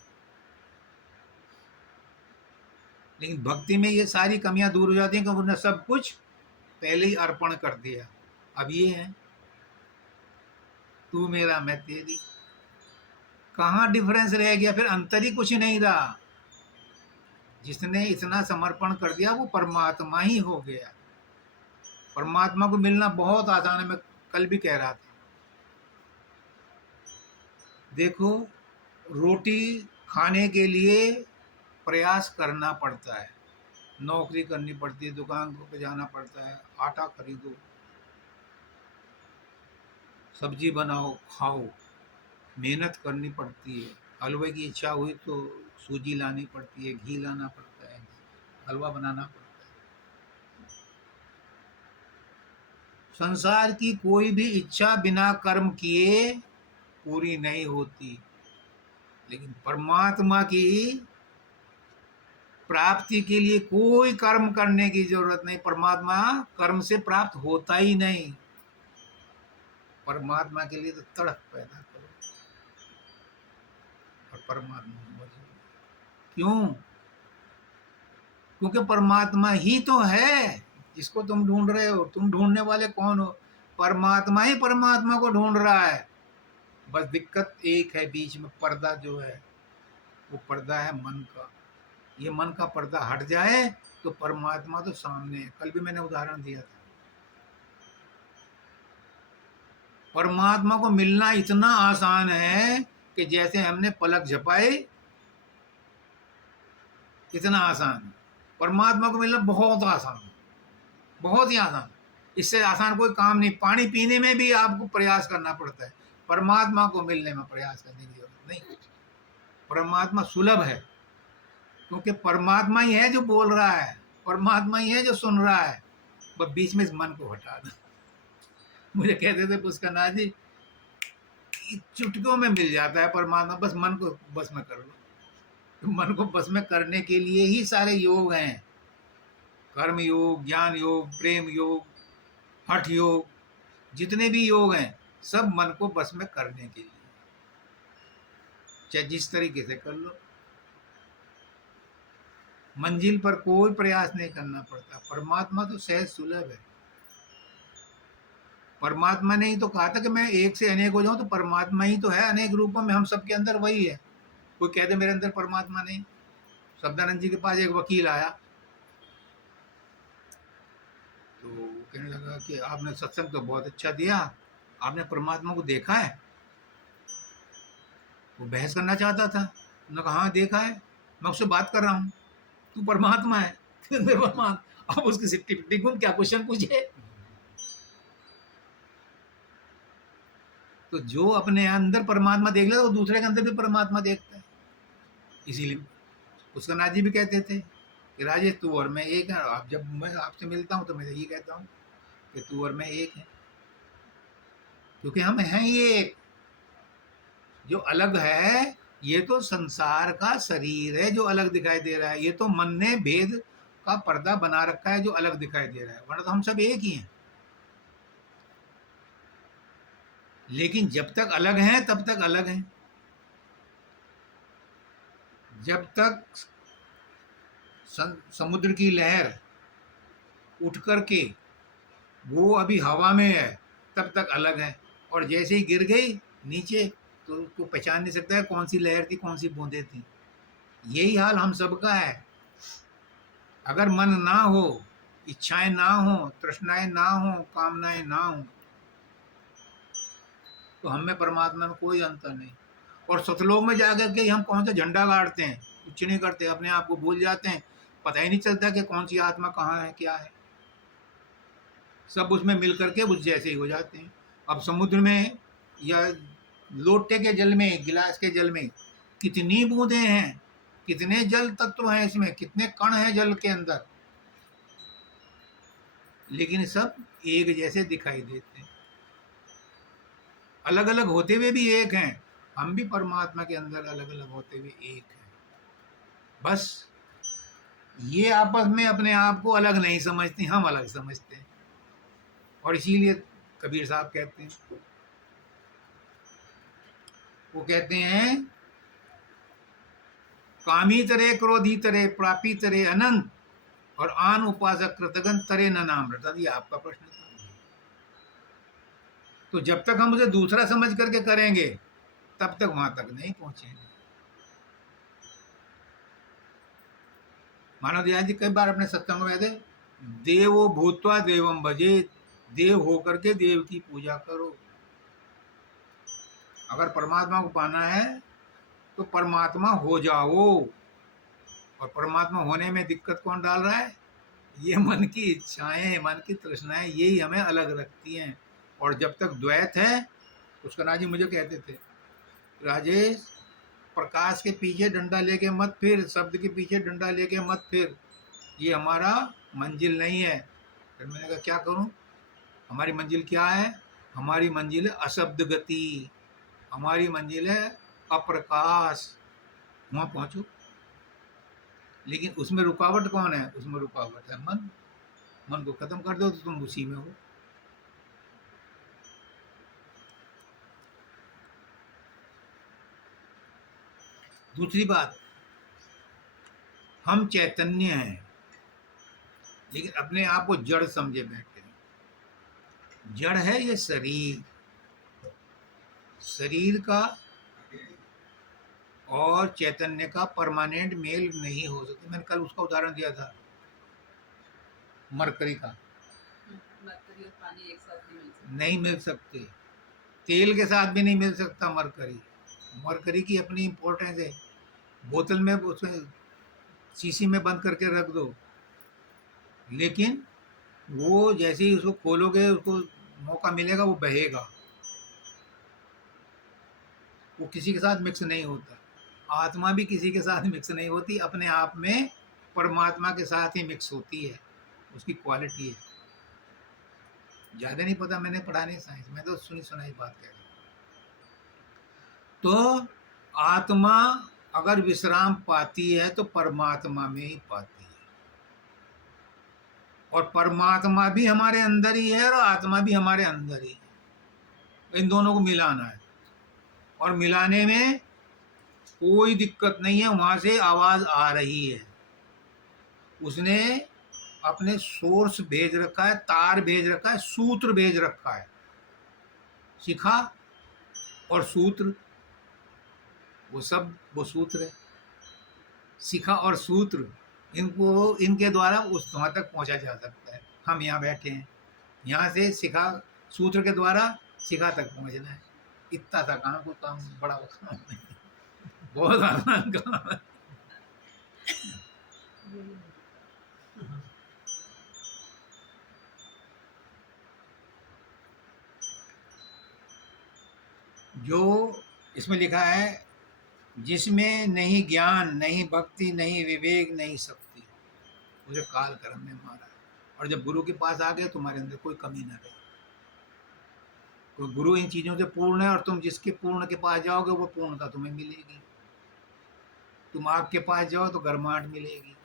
लेकिन भक्ति में ये सारी कमियां दूर हो जाती हैं, क्योंकि उन्होंने सब कुछ पहले ही अर्पण कर दिया। अब ये है तू मेरा मैं तेरी। कहाँ डिफरेंस रह गया? फिर अंतर ही कुछ नहीं रहा। जिसने इतना समर्पण कर दिया वो परमात्मा ही हो गया। परमात्मा को मिलना बहुत आसान है। मैं कल भी कह रहा था, देखो, रोटी खाने के लिए प्रयास करना पड़ता है, नौकरी करनी पड़ती है, दुकान पे जाना पड़ता है, आटा खरीदो, सब्जी बनाओ, खाओ, मेहनत करनी पड़ती है। हलवे की इच्छा हुई तो सूजी लानी पड़ती है, घी लाना पड़ता है, हलवा बनाना पड़ता है। संसार की कोई भी इच्छा बिना कर्म किए पूरी नहीं होती। लेकिन परमात्मा की प्राप्ति के लिए कोई कर्म करने की जरूरत नहीं। परमात्मा कर्म से प्राप्त होता ही नहीं। परमात्मा के लिए तो तड़प पैदा करो और परमात्मा हो जाओ। क्यों? क्योंकि परमात्मा ही तो है जिसको तुम ढूंढ रहे हो। तुम ढूंढने वाले कौन हो? परमात्मा ही परमात्मा को ढूंढ रहा है। बस दिक्कत एक है, बीच में पर्दा जो है, वो पर्दा है मन का। ये मन का पर्दा हट जाए तो परमात्मा तो सामने है। कल भी मैंने उदाहरण दिया था। परमात्मा को मिलना इतना आसान है कि जैसे हमने पलक झपाए, इतना आसान है। परमात्मा को मिलना बहुत आसान है, बहुत ही आसान। इससे आसान कोई काम नहीं। पानी पीने में भी आपको प्रयास करना पड़ता है, परमात्मा को मिलने में प्रयास करने की जरूरत नहीं। परमात्मा सुलभ है, क्योंकि परमात्मा ही है जो बोल रहा है, परमात्मा ही है जो सुन रहा है। बस बीच में इस मन को हटा दो। मुझे कहते थे पुष्करनाथ जी, चुटकियों में मिल जाता है परमात्मा, बस मन को बस में कर लो। तो मन को बस में करने के लिए ही सारे योग हैं। कर्म योग, ज्ञान योग, प्रेम योग, हठ योग, जितने भी योग हैं सब मन को बस में करने के लिए। चाहे जिस तरीके से कर लो, मंजिल पर कोई प्रयास नहीं करना पड़ता। परमात्मा तो सहज सुलभ है। परमात्मा ने ही तो कहा था कि मैं एक से अनेक हो जाऊं। तो परमात्मा ही तो है अनेक रूपों में, हम सबके अंदर वही है। कोई कहते मेरे अंदर परमात्मा नहीं। शब्दानंद जी के पास एक वकील आया, तो कहने लगा कि आपने सत्संग तो बहुत अच्छा दिया, आपने परमात्मा को देखा है? वो बहस करना चाहता था। उन्होंने कहा हाँ देखा है, मैं उससे बात कर रहा हूँ, तू परमात्मा है, तू अंदर परमात्मा। अब उसकी सिट्टी पिट्टी घूम क्या क्वेश्चन पूछे। तो जो अपने अंदर परमात्मा देख लेता है वो दूसरे के अंदर भी परमात्मा देखता है। इसीलिए पुष्करनाथ जी भी कहते थे कि राजेश तू और मैं एक है। आप जब मैं आपसे मिलता हूँ तो मैं यही कहता हूँ कि तू और मैं एक है, क्योंकि हम हैं ही एक। जो अलग है ये तो संसार का शरीर है जो अलग दिखाई दे रहा है। ये तो मन ने भेद का पर्दा बना रखा है जो अलग दिखाई दे रहा है, वरना तो हम सब एक ही हैं। लेकिन जब तक अलग हैं तब तक अलग हैं। जब तक समुद्र की लहर उठ कर के वो अभी हवा में है तब तक अलग है, और जैसे ही गिर गई नीचे तो उसको पहचान नहीं सकता है कौन सी लहर थी, कौन सी बूंदें थी। यही हाल हम सबका है। अगर मन ना हो, इच्छाएं ना हो, तृष्णाएं ना हो, कामनाएं ना हो, तो हम में परमात्मा में कोई अंतर नहीं। और सतलोक में जाकर के हम कौन सा झंडा गाड़ते हैं, कुछ नहीं करते, अपने आप को भूल जाते हैं, पता ही नहीं चलता कि कौन सी आत्मा कहाँ है, क्या है। सब उसमें मिल करके उस जैसे ही हो जाते हैं। अब समुद्र में या लोटे के जल में, गिलास के जल में कितनी बूंदें हैं, कितने जल तत्व हैं, इसमें कितने कण हैं जल के अंदर, लेकिन सब एक जैसे दिखाई देते हैं। अलग अलग होते हुए भी एक हैं। हम भी परमात्मा के अंदर अलग अलग होते हुए एक हैं। बस ये आपस में अपने आप को अलग नहीं समझते, हम अलग समझते हैं। और इसीलिए कबीर साहब कहते हैं, वो कहते हैं, कामी तरे, क्रोधी तरे, प्रापी तरे अनंत, और आन उपासक कृतगन तरे न नाम रटा। ये आपका प्रश्न था। तो जब तक हम उसे दूसरा समझ करके करेंगे तब तक वहां तक नहीं पहुंचेंगे। मानव दयाल जी कई बार अपने सत्संग में कहते, देवो भूतवा देवम भजे, देव होकर के देव की पूजा करो। अगर परमात्मा को पाना है तो परमात्मा हो जाओ। और परमात्मा होने में दिक्कत कौन डाल रहा है? ये मन की इच्छाएं, मन की तृष्णाएं, यही हमें अलग रखती हैं। और जब तक द्वैत है, उसका नाजी मुझे कहते थे, राजेश प्रकाश के पीछे डंडा लेके मत फिर, शब्द के पीछे डंडा लेके मत फिर, ये हमारा मंजिल नहीं है। फिर मैंने कहा क्या करूं? हमारी मंजिल क्या है? हमारी मंजिल है अशब्द गति, हमारी मंजिल है अप्रकाश, वहां पहुंचो। लेकिन उसमें रुकावट कौन है? उसमें रुकावट है मन। मन को खत्म कर दो तो तुम उसी में हो। दूसरी बात, हम चैतन्य हैं लेकिन अपने आप को जड़ समझे बैठते हैं। जड़ है ये शरीर, शरीर का और चैतन्य का परमानेंट मेल नहीं हो सकता। मैंने कल उसका उदाहरण दिया था, मरकरी का। मरकरी और पानी एक साथ नहीं मिल सकते, तेल के साथ भी नहीं मिल सकता मरकरी। मरकरी की अपनी इंपॉर्टेंस है। बोतल में उसमें शीशी में बंद करके रख दो, लेकिन वो जैसे ही उसको खोलोगे, उसको मौका मिलेगा, वो बहेगा, वो किसी के साथ मिक्स नहीं होता। आत्मा भी किसी के साथ मिक्स नहीं होती, अपने आप में परमात्मा के साथ ही मिक्स होती है, उसकी क्वालिटी है। ज़्यादा नहीं पता, मैंने पढ़ा नहीं साइंस, मैं तो सुनी सुनाई बात कह रहा हूँ। तो आत्मा अगर विश्राम पाती है तो परमात्मा में ही पाती है, और परमात्मा भी हमारे अंदर ही है और आत्मा भी हमारे अंदर ही है। इन दोनों को मिलाना है, और मिलाने में कोई दिक्कत नहीं है। वहां से आवाज आ रही है, उसने अपने सोर्स भेज रखा है, तार भेज रखा है, सूत्र भेज रखा है। शिखा और सूत्र, वो सब वो सूत्र है। शिखा और सूत्र, इनको, इनके द्वारा उस वहां तक पहुंचा जा सकता है। हम यहाँ बैठे हैं, यहाँ से शिखा, सूत्र के द्वारा शिखा तक पहुंचना है। इतना सा काम, को काम बड़ा काम नहीं, बहुत आसान काम है। जो इसमें लिखा है, जिसमें नहीं ज्ञान, नहीं भक्ति, नहीं विवेक, नहीं शक्ति, उसे काल कर्म ने मारा है। और जब गुरु के पास आ गए, तुम्हारे अंदर कोई कमी ना रही। तो गुरु इन चीज़ों से पूर्ण है, और तुम जिसके पूर्ण के पास जाओगे वो पूर्णता तुम्हें मिलेगी। तुम आग के पास जाओ तो गर्माहट मिलेगी।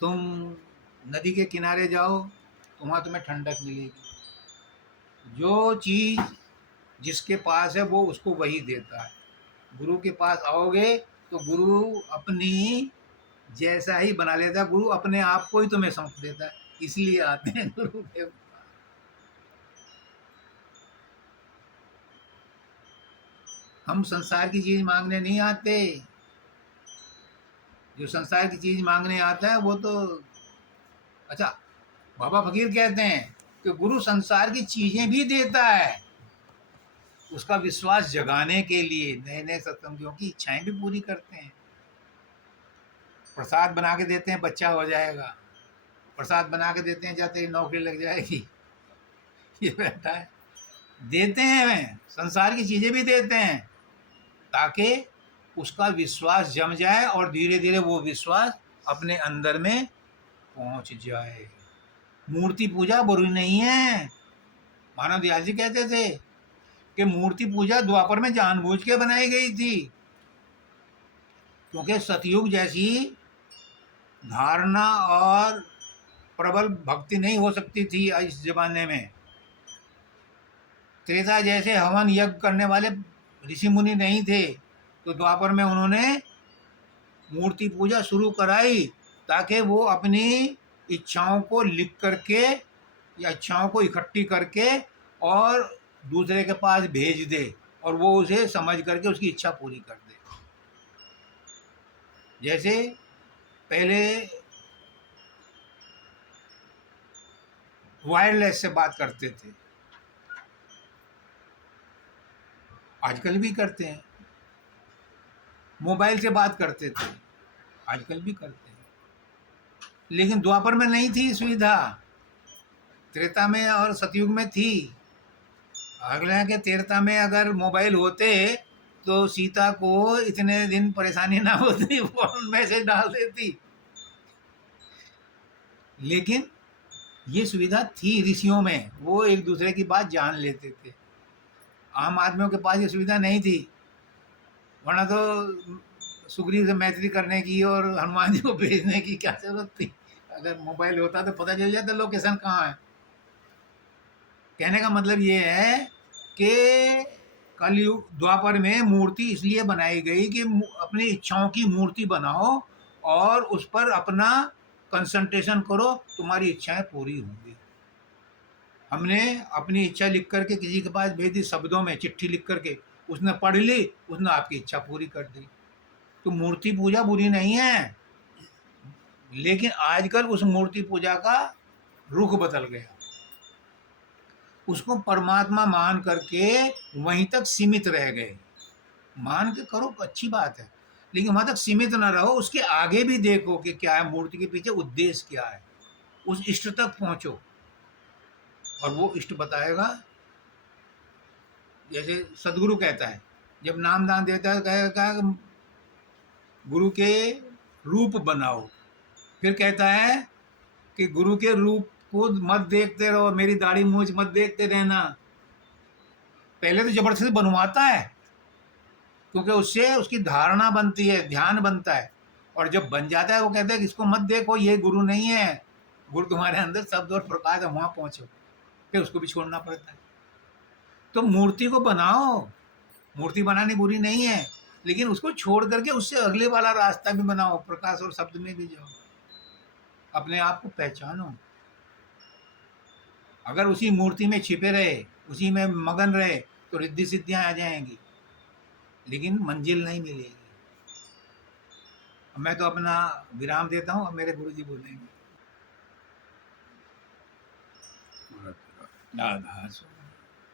तुम नदी के किनारे जाओ तो वहाँ तुम्हें ठंडक मिलेगी। जो चीज़ जिसके पास है वो उसको वही देता है। गुरु के पास आओगे तो गुरु अपनी जैसा ही बना लेता है, गुरु अपने आप को ही तुम्हें सौंप देता है, इसलिए आते हैं गुरु के पास। हम संसार की चीज मांगने नहीं आते। जो संसार की चीज मांगने आता है वो तो, अच्छा, बाबा फकीर कहते हैं कि गुरु संसार की चीजें भी देता है उसका विश्वास जगाने के लिए, नए नए सत्संगियों की इच्छाएं भी पूरी करते हैं। प्रसाद बना के देते हैं, बच्चा हो जाएगा। प्रसाद बना के देते हैं, जाते ही नौकरी लग जाएगी। ये बैठा है, देते हैं, संसार की चीजें भी देते हैं ताकि उसका विश्वास जम जाए और धीरे धीरे वो विश्वास अपने अंदर में पहुंच जाए। मूर्ति पूजा बुरी नहीं है। मानव दयाल जी कहते थे कि मूर्ति पूजा द्वापर में जानबूझ के बनाई गई थी, क्योंकि सतयुग जैसी धारणा और प्रबल भक्ति नहीं हो सकती थी इस जमाने में। त्रेता जैसे हवन यज्ञ करने वाले ऋषि मुनि नहीं थे, तो द्वापर में उन्होंने मूर्ति पूजा शुरू कराई ताकि वो अपनी इच्छाओं को लिख करके या इच्छाओं को इकट्ठी करके और दूसरे के पास भेज दे और वो उसे समझ करके उसकी इच्छा पूरी कर दे। जैसे पहले वायरलेस से बात करते थे, आजकल भी करते हैं। मोबाइल से बात करते थे, आजकल भी करते हैं। लेकिन द्वापर में नहीं थी सुविधा, त्रेता में और सतयुग में थी। अगले के त्रेता में अगर मोबाइल होते तो सीता को इतने दिन परेशानी ना होती, वो मैसेज डाल देती। लेकिन ये सुविधा थी ऋषियों में, वो एक दूसरे की बात जान लेते थे। आम आदमियों के पास ये सुविधा नहीं थी, वरना तो सुग्रीव से मैत्री करने की और हनुमान जी को भेजने की क्या जरूरत थी। अगर मोबाइल होता तो पता चल जाता लोकेशन कहाँ है। कहने का मतलब ये है कि कलयुग द्वापर में मूर्ति इसलिए बनाई गई कि अपनी इच्छाओं की मूर्ति बनाओ और उस पर अपना कंसंट्रेशन करो, तुम्हारी इच्छाएं पूरी होंगी। हमने अपनी इच्छा लिख करके किसी के पास भेज दी, शब्दों में चिट्ठी लिख करके, उसने पढ़ ली, उसने आपकी इच्छा पूरी कर दी। तो मूर्ति पूजा बुरी नहीं है, लेकिन आजकल उस मूर्ति पूजा का रुख बदल गया। उसको परमात्मा मान करके वहीं तक सीमित रह गए। मान के करो अच्छी बात है, लेकिन वहां तक सीमित ना रहो, उसके आगे भी देखो कि क्या है, मूर्ति के पीछे उद्देश्य क्या है, उस इष्ट तक पहुंचो और वो इष्ट बताएगा। जैसे सदगुरु कहता है, जब नाम दान देता है कहेगा गुरु के रूप बनाओ, फिर कहता है कि गुरु के रूप को मत देखते रहो, मेरी दाढ़ी मूंछ मत देखते रहना। पहले तो जबरदस्ती बनवाता है, क्योंकि उससे उसकी धारणा बनती है, ध्यान बनता है, और जब बन जाता है वो कहता है कि इसको मत देखो, ये गुरु नहीं है, गुरु तुम्हारे अंदर शब्द और प्रकाश है, वहां पहुंचो। फिर उसको भी छोड़ना पड़ता है। तो मूर्ति को बनाओ, मूर्ति बनानी बुरी नहीं है, लेकिन उसको छोड़ करके उससे अगले वाला रास्ता भी बनाओ, प्रकाश और शब्द में भी जाओ, अपने आप को पहचानो। अगर उसी मूर्ति में छिपे रहे, उसी में मगन रहे, तो रिद्धि सिद्धियां आ जाएंगी, लेकिन मंजिल नहीं मिलेगी। मैं तो अपना विराम देता हूँ, अब मेरे गुरु जी बोलेंगे। राधा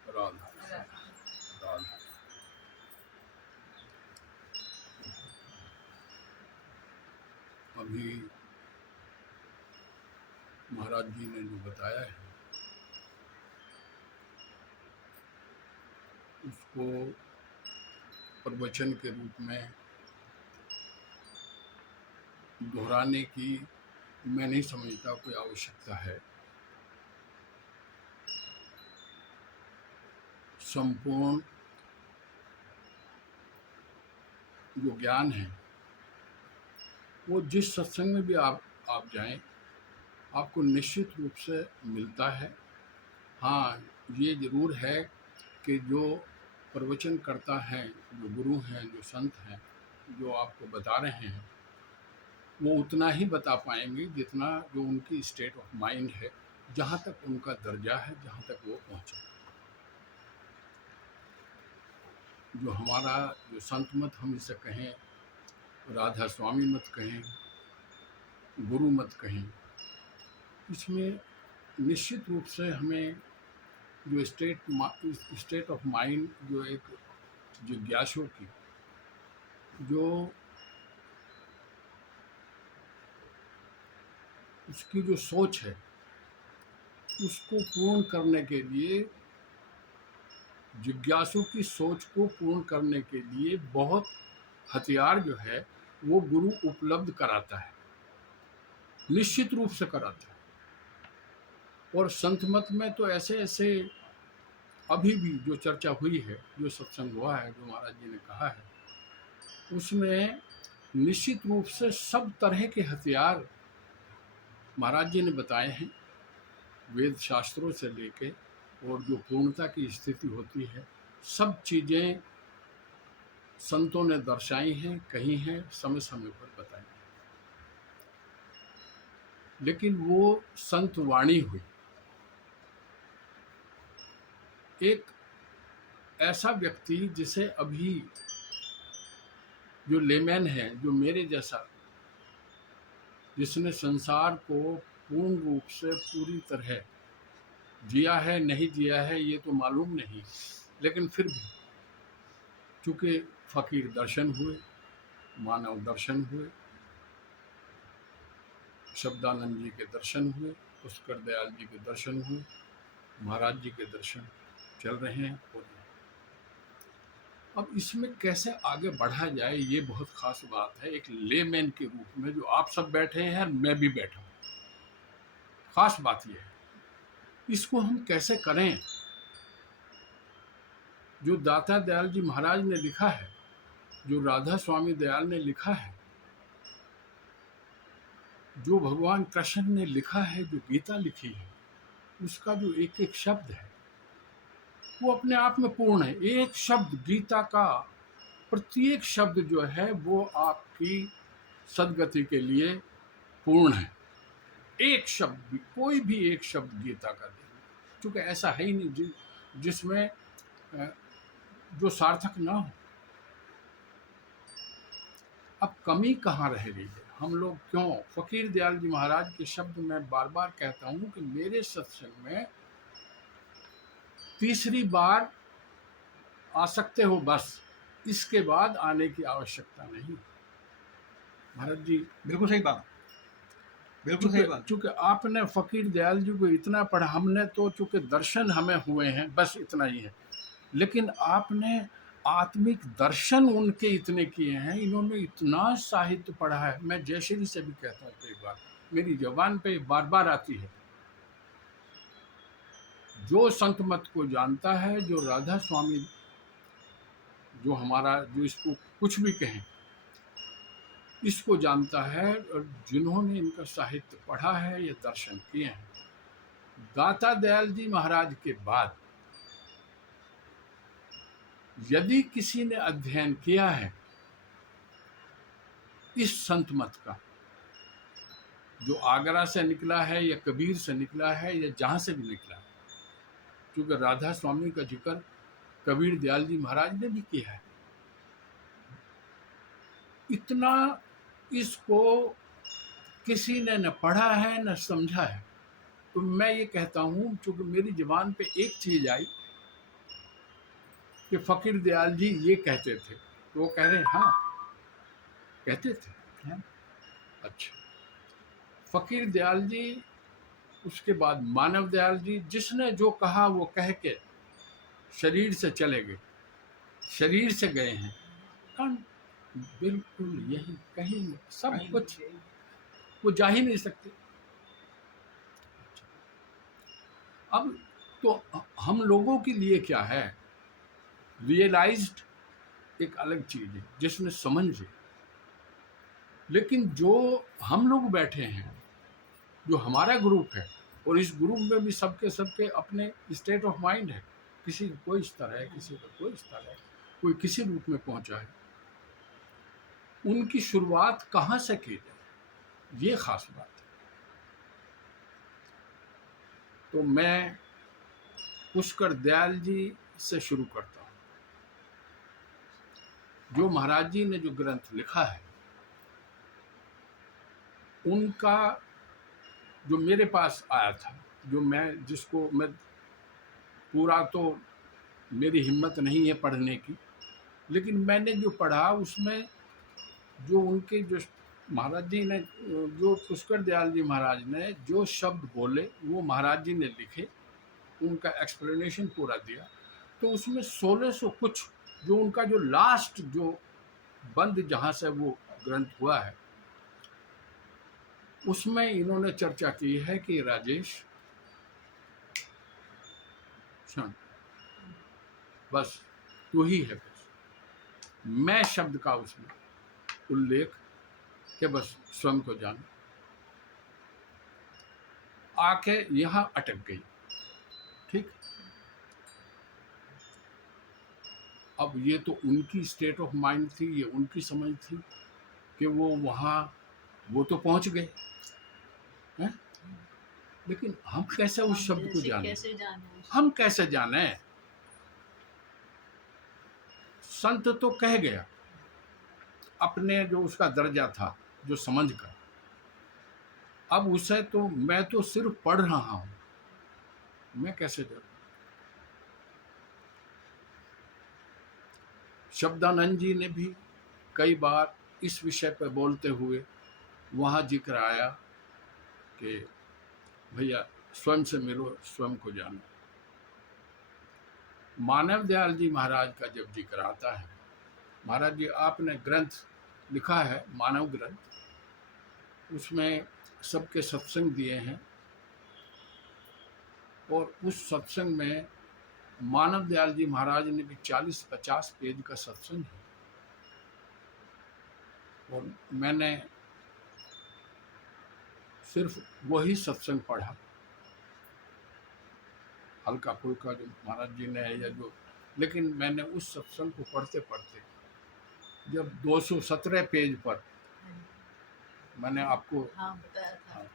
राधा राधा। अभी महाराज जी ने जो बताया है उसको प्रवचन के रूप में दोहराने की मैं नहीं समझता कोई आवश्यकता है। संपूर्ण जो ज्ञान है वो जिस सत्संग में भी आप जाएं, आपको निश्चित रूप से मिलता है। हाँ, ये ज़रूर है कि जो प्रवचन करता है, जो गुरु हैं, जो संत हैं, जो आपको बता रहे हैं, वो उतना ही बता पाएंगे जितना जो उनकी स्टेट ऑफ माइंड है, जहाँ तक उनका दर्जा है, जहाँ तक वो पहुँचे। जो हमारा जो संत मत हम इसे कहें, राधा स्वामी मत कहें, गुरु मत कहें, इसमें निश्चित रूप से हमें जो स्टेट ऑफ माइंड, जो एक जिज्ञासु की जो उसकी जो सोच है, उसको पूर्ण करने के लिए, जिज्ञासु की सोच को पूर्ण करने के लिए बहुत हथियार जो है वो गुरु उपलब्ध कराता है, निश्चित रूप से कराता है। और संत मत में तो ऐसे ऐसे अभी भी जो चर्चा हुई है, जो सत्संग हुआ है, जो महाराज जी ने कहा है, उसमें निश्चित रूप से सब तरह के हथियार महाराज जी ने बताए हैं, वेद शास्त्रों से लेके, और जो पूर्णता की स्थिति होती है, सब चीज़ें संतों ने दर्शाई हैं, कही हैं, समय समय पर बताई हैं। लेकिन वो संत वाणी हुई। एक ऐसा व्यक्ति जिसे अभी जो लेमैन है, जो मेरे जैसा, जिसने संसार को पूर्ण रूप से पूरी तरह जिया है, नहीं जिया है ये तो मालूम नहीं, लेकिन फिर भी चूँकि फकीर दर्शन हुए, मानव दर्शन हुए, शब्दानंद जी के दर्शन हुए, पुष्कर दयाल जी के दर्शन हुए, महाराज जी के दर्शन चल रहे हैं। और अब इसमें कैसे आगे बढ़ा जाए, ये बहुत खास बात है। एक लेमैन के रूप में जो आप सब बैठे हैं, मैं भी बैठा हूँ, खास बात यह है इसको हम कैसे करें। जो दाता दयाल जी महाराज ने लिखा है, जो राधा स्वामी दयाल ने लिखा है, जो भगवान कृष्ण ने लिखा है, जो गीता लिखी है, उसका जो एक एक शब्द है वो अपने आप में पूर्ण है। एक शब्द गीता का, प्रत्येक शब्द जो है वो आपकी सदगति के लिए पूर्ण है। एक शब्द भी, कोई भी एक शब्द गीता का नहीं, क्योंकि ऐसा है ही नहीं जिसमें जो सार्थक ना हो। अब कमी कहाँ रह गई है? हम लोग क्यों, फकीर दयाल जी महाराज के शब्द मैं बार बार कहता हूँ कि मेरे सत्संग में तीसरी बार आ सकते हो बस, इसके बाद आने की आवश्यकता नहीं। महाराज जी बिल्कुल सही बात, बिल्कुल सही बात। चूंकि आपने फकीर दयाल जी को इतना पढ़ा, हमने तो चूंकि दर्शन हमें हुए हैं, बस इतना ही है। लेकिन आपने आत्मिक दर्शन उनके इतने किए हैं, इन्होंने इतना साहित्य पढ़ा है। मैं जयश्री से भी कहता हूँ, कई बार मेरी जबान पे बार बार आती है, जो संत मत को जानता है, जो राधा स्वामी, जो हमारा, जो इसको कुछ भी कहें, इसको जानता है, और जिन्होंने इनका साहित्य पढ़ा है, ये दर्शन किए हैं। दाता दयाल जी महाराज के बाद यदि किसी ने अध्ययन किया है इस संत मत का, जो आगरा से निकला है या कबीर से निकला है या जहां से भी निकला है, क्योंकि राधा स्वामी का जिक्र कबीर दयाल जी महाराज ने भी किया है, इतना इसको किसी ने न पढ़ा है न समझा है। तो मैं ये कहता हूँ, चूंकि मेरी जुबान पे एक चीज आई कि फकीर दयाल जी ये कहते थे, तो वो कह रहे हैं हाँ कहते थे। अच्छा, फकीर दयाल जी, उसके बाद मानव दयाल जी, जिसने जो कहा वो कह के शरीर से चले गए, शरीर से गए हैं, कारण बिल्कुल यही कहीं सब कुछ, वो जा ही नहीं सकते। अब तो हम लोगों के लिए क्या है, रियलाइज्ड एक अलग चीज है जिसमें समझ है। लेकिन जो हम लोग बैठे हैं, जो हमारा ग्रुप है, और इस ग्रुप में भी सबके सबके अपने स्टेट ऑफ माइंड है, किसी का कोई स्तर है, किसी का कोई स्तर है, कोई किसी रूप में पहुंचा है, उनकी शुरुआत कहाँ से की जाए, ये खास बात है। तो मैं पुष्कर दयाल जी से शुरू करता हूँ। जो महाराज जी ने जो ग्रंथ लिखा है, उनका जो मेरे पास आया था, जो जिसको मैं पूरा तो मेरी हिम्मत नहीं है पढ़ने की, लेकिन मैंने जो पढ़ा उसमें जो उनके जो महाराज जी ने, जो पुष्कर दयाल जी महाराज ने जो शब्द बोले वो महाराज जी ने लिखे, उनका एक्सप्लेनेशन पूरा दिया। तो उसमें 1600 कुछ जो उनका जो लास्ट जो बंद जहाँ से वो ग्रंथ हुआ है, उसमें इन्होंने चर्चा की है कि राजेश सुन, बस तू ही है, बस मैं शब्द का उसमें उल्लेख कि बस स्वयं को जान, आके यहाँ अटक गई। ठीक, अब ये तो उनकी स्टेट ऑफ माइंड थी, ये उनकी समझ थी कि वो वहाँ वो तो पहुंच गए हैं, लेकिन हम कैसे उस शब्द को जाने, कैसे जाने, हम कैसे जाने? संत तो कह गया अपने जो उसका दर्जा था, जो समझ का। अब उसे तो मैं तो सिर्फ पढ़ रहा हूं, मैं कैसे जाऊं? शब्दानंद जी ने भी कई बार इस विषय पर बोलते हुए वहां जिक्र आया कि भैया स्वयं से मिलो, स्वयं को जानो। मानव दयाल जी महाराज का जब जिक्र आता है, महाराज जी आपने ग्रंथ लिखा है मानव ग्रंथ, उसमें सबके सत्संग दिए हैं, और उस सत्संग में मानव दयाल जी महाराज ने भी 40-50 पेज का सत्संग है, और मैंने सिर्फ वही सत्संग पढ़ा, हल्का फुल्का जो महाराज जी ने है या जो, लेकिन मैंने उस सत्संग को पढ़ते पढ़ते जब 217 पेज पर मैंने आपको बताया था,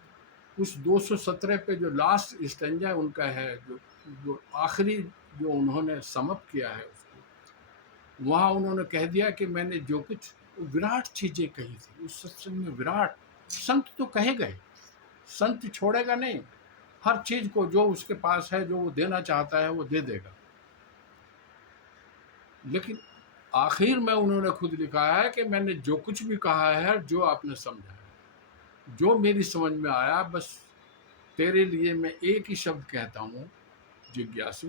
उस 217 पे जो लास्ट स्टेंजा उनका है, जो आखिरी जो उन्होंने समअप किया है उसको, वहाँ उन्होंने कह दिया कि मैंने जो कुछ विराट चीजें कही थी उस सत्संग में, विराट संत तो कहे गए, संत छोड़ेगा नहीं, हर चीज को जो उसके पास है, जो वो देना चाहता है वो दे देगा। लेकिन आखिर में उन्होंने खुद लिखा है कि मैंने जो कुछ भी कहा है, जो आपने समझा है, जो मेरी समझ में आया, बस तेरे लिए मैं एक ही शब्द कहता हूँ जिज्ञासु,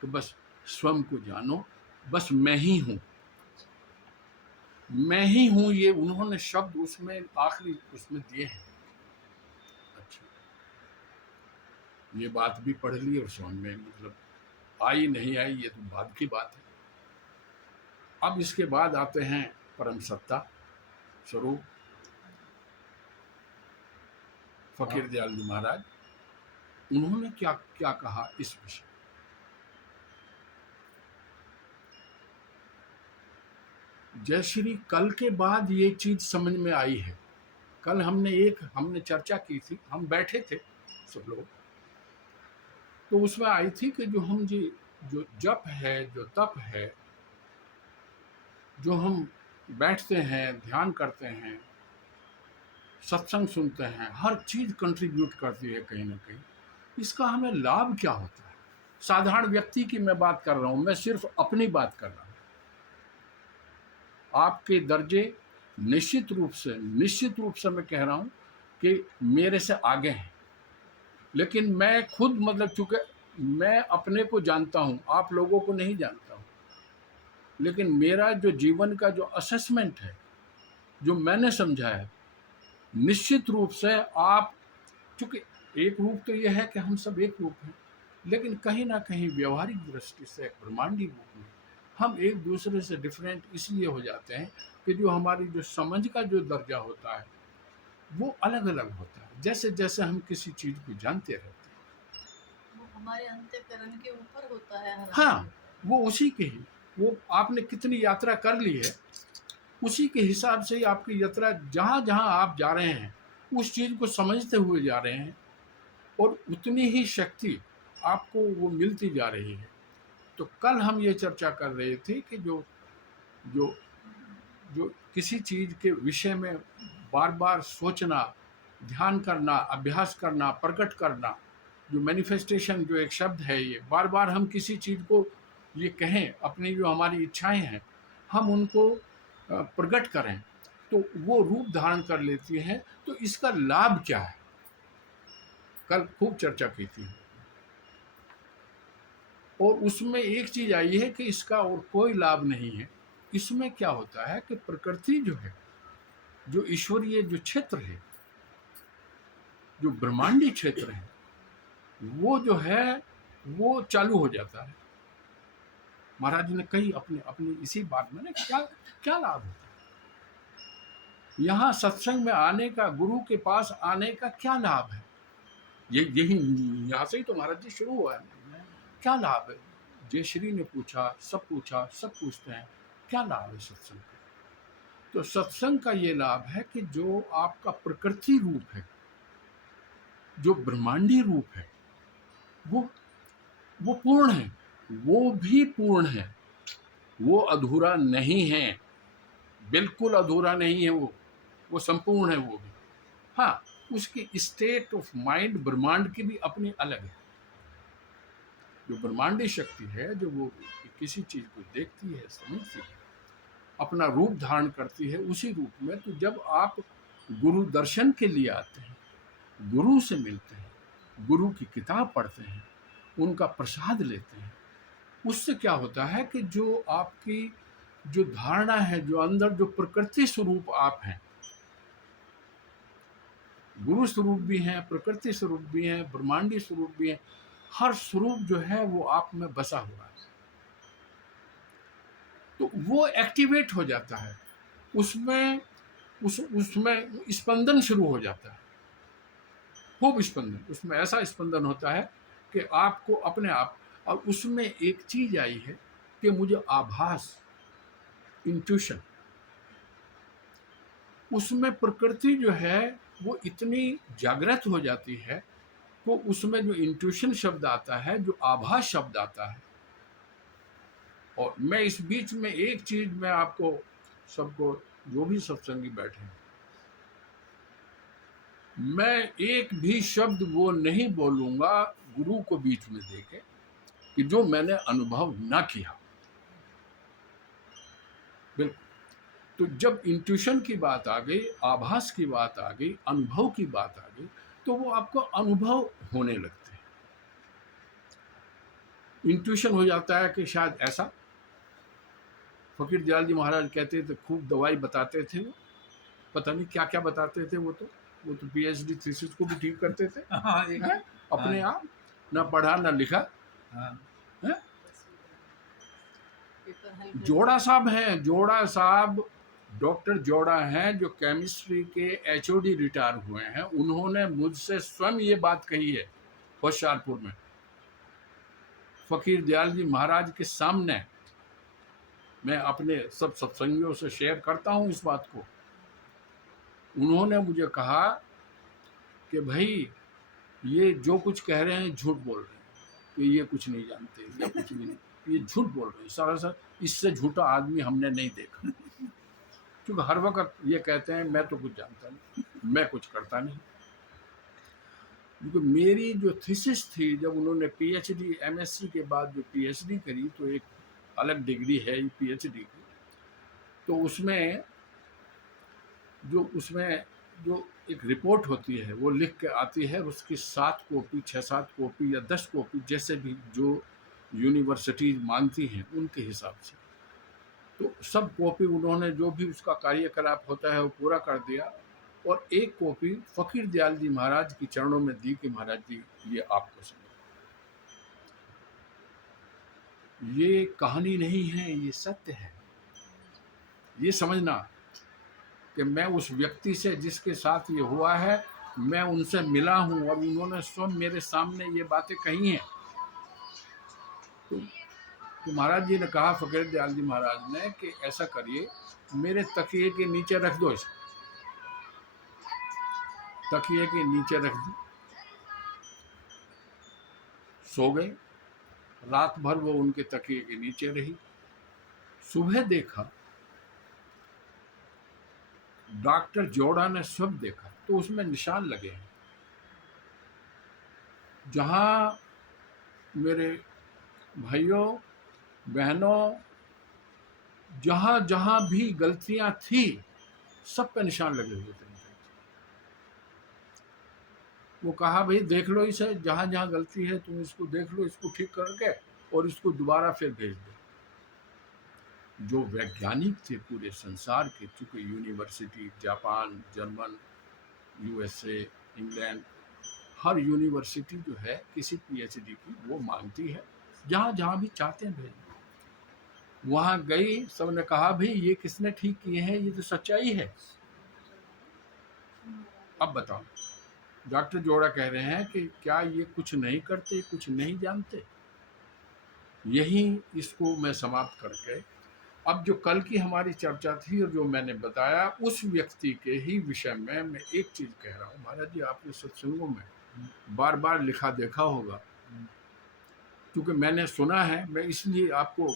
कि बस स्वयं को जानो, बस मैं ही हूँ, मैं ही हूँ। ये उन्होंने शब्द उसमें आखिरी उसमें दिए हैं। अच्छा, ये बात भी पढ़ ली और समझ में मतलब आई नहीं आई, ये तो बाद की बात है। अब इसके बाद आते हैं परम सत्ता स्वरूप फकीर दयाल जी महाराज, उन्होंने क्या क्या कहा इस विषय। जय श्री कल के बाद ये चीज समझ में आई है। कल हमने चर्चा की थी, हम बैठे थे सब लोग, तो उसमें आई थी कि जो जप है, जो तप है, जो हम बैठते हैं, ध्यान करते हैं, सत्संग सुनते हैं, हर चीज कंट्रीब्यूट करती है कहीं ना कहीं। इसका हमें लाभ क्या होता है? साधारण व्यक्ति की मैं बात कर रहा हूं, मैं सिर्फ अपनी बात कर रहा हूं। आपके दर्जे निश्चित रूप से मैं कह रहा हूं कि मेरे से आगे हैं, लेकिन मैं खुद मतलब चूंकि मैं अपने को जानता हूं, आप लोगों को नहीं जानता हूं, लेकिन मेरा जो जीवन का जो असेसमेंट है, जो मैंने समझा है, निश्चित रूप से आप, चूंकि एक रूप तो यह है कि हम सब एक रूप हैं, लेकिन कहीं ना कहीं व्यवहारिक दृष्टि से ब्रह्मांडी रूप में हम एक दूसरे से डिफरेंट इसलिए हो जाते हैं कि जो हमारी जो समझ का जो दर्जा होता है वो अलग अलग होता है। जैसे जैसे हम किसी चीज को जानते रहते हैं, वो हमारे अंतःकरण के ऊपर होता है हर हाँ, आदमी। वो उसी के ही, वो आपने कितनी यात्रा कर ली है, उसी के हिसाब से ही आपकी यात्रा, जहाँ जहाँ आप जा रहे हैं उस चीज़ को समझते हुए जा रहे हैं, और उतनी ही शक्ति आपको वो मिलती जा रही है। तो कल हम ये चर्चा कर रहे थे कि जो जो जो किसी चीज़ के विषय में बार बार सोचना, ध्यान करना, अभ्यास करना, प्रकट करना, जो मैनिफेस्टेशन, जो एक शब्द है, ये बार बार हम किसी चीज़ को ये कहें, अपनी जो हमारी इच्छाएं हैं हम उनको प्रकट करें तो वो रूप धारण कर लेती हैं। तो इसका लाभ क्या है, कल खूब चर्चा की थी, और उसमें एक चीज आई है कि इसका और कोई लाभ नहीं है। इसमें क्या होता है कि प्रकृति जो है, जो ईश्वरीय जो क्षेत्र है, जो ब्रह्मांडी क्षेत्र है, वो जो है वो चालू हो जाता है। महाराज जी ने कही अपनी अपनी इसी बात में ना, क्या क्या लाभ होता है यहाँ सत्संग में आने का, गुरु के पास आने का क्या लाभ है। यही यहाँ से ही तो महाराज जी शुरू हुआ है। क्या लाभ है, जयश्री ने पूछा, सब पूछा, सब पूछते हैं क्या लाभ है सत्संग का। तो सत्संग का ये लाभ है कि जो आपका प्रकृति रूप है, जो ब्रह्मांडी रूप है, वो पूर्ण है, वो भी पूर्ण है, वो अधूरा नहीं है, बिल्कुल अधूरा नहीं है, वो संपूर्ण है वो भी। हाँ, उसकी स्टेट ऑफ माइंड ब्रह्मांड की भी अपनी अलग है। जो ब्रह्मांडी शक्ति है, जो वो किसी चीज को देखती है, समझती है, अपना रूप धारण करती है उसी रूप में। तो जब आप गुरु दर्शन के लिए आते हैं, गुरु से मिलते हैं, गुरु की किताब पढ़ते हैं, उनका प्रसाद लेते हैं, उससे क्या होता है कि जो आपकी जो धारणा है, जो अंदर जो प्रकृति स्वरूप आप हैं, गुरु स्वरूप भी हैं, प्रकृति स्वरूप भी हैं, ब्रह्मांडी स्वरूप भी हैं, हर स्वरूप जो है वो आप में बसा हुआ है। तो वो एक्टिवेट हो जाता है, उसमें उसमें स्पंदन शुरू हो जाता है, खूब स्पंदन। उसमें ऐसा स्पंदन होता है कि आपको अपने आप, और उसमें एक चीज आई है कि मुझे आभास, इंट्यूशन, उसमें प्रकृति जो है वो इतनी जागृत हो जाती है, तो उसमें जो इंट्यूशन शब्द आता है, जो आभास शब्द आता है। और मैं इस बीच में एक चीज मैं आपको सबको, जो भी सत्संगी बैठे हैं, मैं एक भी शब्द वो नहीं बोलूंगा गुरु को बीच में देके कि जो मैंने अनुभव ना किया। बिल्कुल। तो जब इंट्यूशन की बात आ गई, आभास की बात आ गई, अनुभव की बात आ गई, तो वो आपको अनुभव होने लगते हैं। इंट्यूशन हो जाता है कि शायद ऐसा। फकीर दयाल जी महाराज कहते थे, खूब दवाई बताते थे वो, पता नहीं क्या क्या बताते थे। वो तो पीएचडी थीसिस को भी ठीक करते थे। हाँ, एक हैं? अपने हाँ, आप, ना पढ़ा ना लिखा। हाँ, हैं? पेपर हल जोड़ा साहब हैं, जोड़ा साहब, डॉक्टर जोड़ा हैं, जो केमिस्ट्री के एचओडी रिटायर हुए हैं। उन्होंने मुझसे स्वयं ये बात कही है होशियारपुर में, फकीर दयाल जी महाराज के सामने। मैं अपने सब सत्संगियों से शेयर करता हूँ इस बात को। उन्होंने मुझे कहा कि भाई ये जो कुछ कह रहे हैं झूठ बोल रहे हैं, कि ये कुछ नहीं जानते, ये कुछ भी नहीं, ये झूठ बोल रहे हैं सरासर। इससे झूठा आदमी हमने नहीं देखा। क्योंकि हर वक्त ये कहते हैं मैं तो कुछ जानता नहीं, मैं कुछ करता नहीं। क्योंकि मेरी जो थीसिस थी, जब उन्होंने पीएचडी, एमएससी के बाद जो पीएचडी करी, तो एक अलग डिग्री है ये पीएचडी की, तो उसमें जो एक रिपोर्ट होती है वो लिख के आती है। उसकी 7 कॉपी, 6-7 कॉपी या 10 कॉपी, जैसे भी जो यूनिवर्सिटीज मानती हैं उनके हिसाब से, तो सब कॉपी उन्होंने, जो भी उसका कार्यकलाप होता है वो पूरा कर दिया। और एक कॉपी फकीर दयाल जी महाराज की चरणों में दी कि महाराज जी ये आपको समझ। ये कहानी नहीं है, ये सत्य है। ये समझना कि मैं उस व्यक्ति से जिसके साथ ये हुआ है, मैं उनसे मिला हूं और उन्होंने स्वयं मेरे सामने ये बातें कही हैं। तो, तो महाराज जी ने कहा, फकीर दयाल जी महाराज ने, कि ऐसा करिए, मेरे तकिए के नीचे रख दो इसे। तकिए के नीचे रख दी, सो गए। रात भर वो उनके तकिए के नीचे रही। सुबह देखा, डॉक्टर जोड़ा ने सब देखा तो उसमें निशान लगे हैं। जहां मेरे भाइयों बहनों, जहां जहां भी गलतियां थी, सब पे निशान लगे हुए थे। वो कहा, भाई देख लो इसे, जहां जहां गलती है तुम इसको देख लो, इसको ठीक करके और इसको दोबारा फिर भेज दो। जो वैज्ञानिक थे पूरे संसार के, चूंकि university, Japan, German, USA, England, हर यूनिवर्सिटी जो है किसी पीएचडी की वो मांगती है, जहां जहां भी चाहते हैं भेज दो। वहां गई, सबने कहा, भाई ये किसने ठीक किए हैं, ये तो सच्चाई है। अब बताओ, डॉक्टर जोड़ा कह रहे हैं कि क्या ये कुछ नहीं करते, कुछ नहीं जानते। यही इसको मैं समाप्त करके, अब जो कल की हमारी चर्चा थी और जो मैंने बताया, उस व्यक्ति के ही विषय में मैं एक चीज कह रहा हूँ। महाराज जी, आपने सत्संगों में बार बार लिखा देखा होगा, क्योंकि मैंने सुना है, मैं इसलिए आपको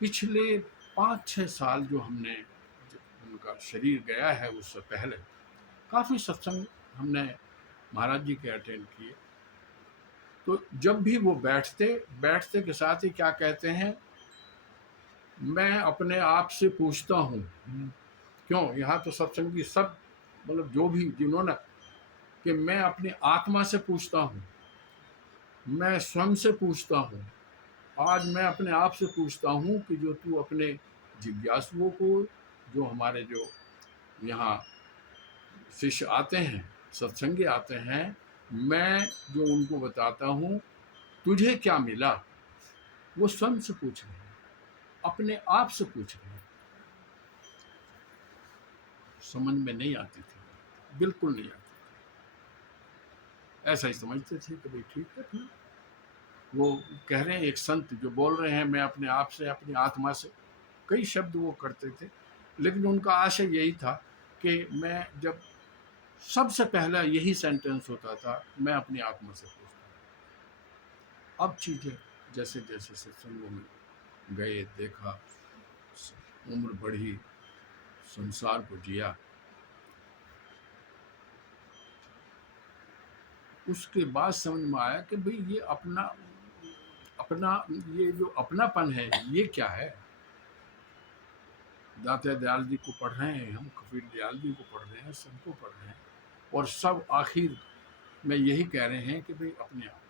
पिछले 5-6 साल जो हमने, उनका शरीर गया है उससे पहले काफ़ी सत्संग हमने महाराज जी के अटेंड किए। तो जब भी वो बैठते के साथ ही क्या कहते हैं, मैं अपने आप से पूछता हूँ। क्यों, यहाँ तो सत्संगी सब, मतलब जो भी जिन्होंने, कि मैं अपनी आत्मा से पूछता हूँ, मैं स्वयं से पूछता हूँ। आज मैं अपने आप से पूछता हूँ कि जो तू अपने जिज्ञासुओं को, जो हमारे जो यहाँ शिष्य आते हैं, सत्संगी आते हैं, मैं जो उनको बताता हूँ, तुझे क्या मिला, वो स्वयं से पूछ रहे हैं, अपने आप से पूछ रहे हैं। समझ में नहीं आती थी, बिल्कुल नहीं आती। ऐसा ही समझते थे कि भाई ठीक है, फिर वो कह रहे हैं, एक संत जो बोल रहे हैं, मैं अपने आप से, अपनी आत्मा से, कई शब्द वो करते थे, लेकिन उनका आशय यही था कि मैं, जब सबसे पहला यही सेंटेंस होता था, मैं अपनी आत्मा से पूछता। अब चीज़ें जैसे जैसे सत्संगों में गए, देखा, उम्र बढ़ी, संसार को जिया, उसके बाद समझ में आया कि भाई ये अपना ये जो अपनापन है, ये क्या है। दाता दयाल जी को पढ़ रहे हैं हम, कबीर दयाल जी को पढ़ रहे हैं, सबको पढ़ रहे हैं, और सब आखिर में यही कह रहे हैं कि भाई अपने आप।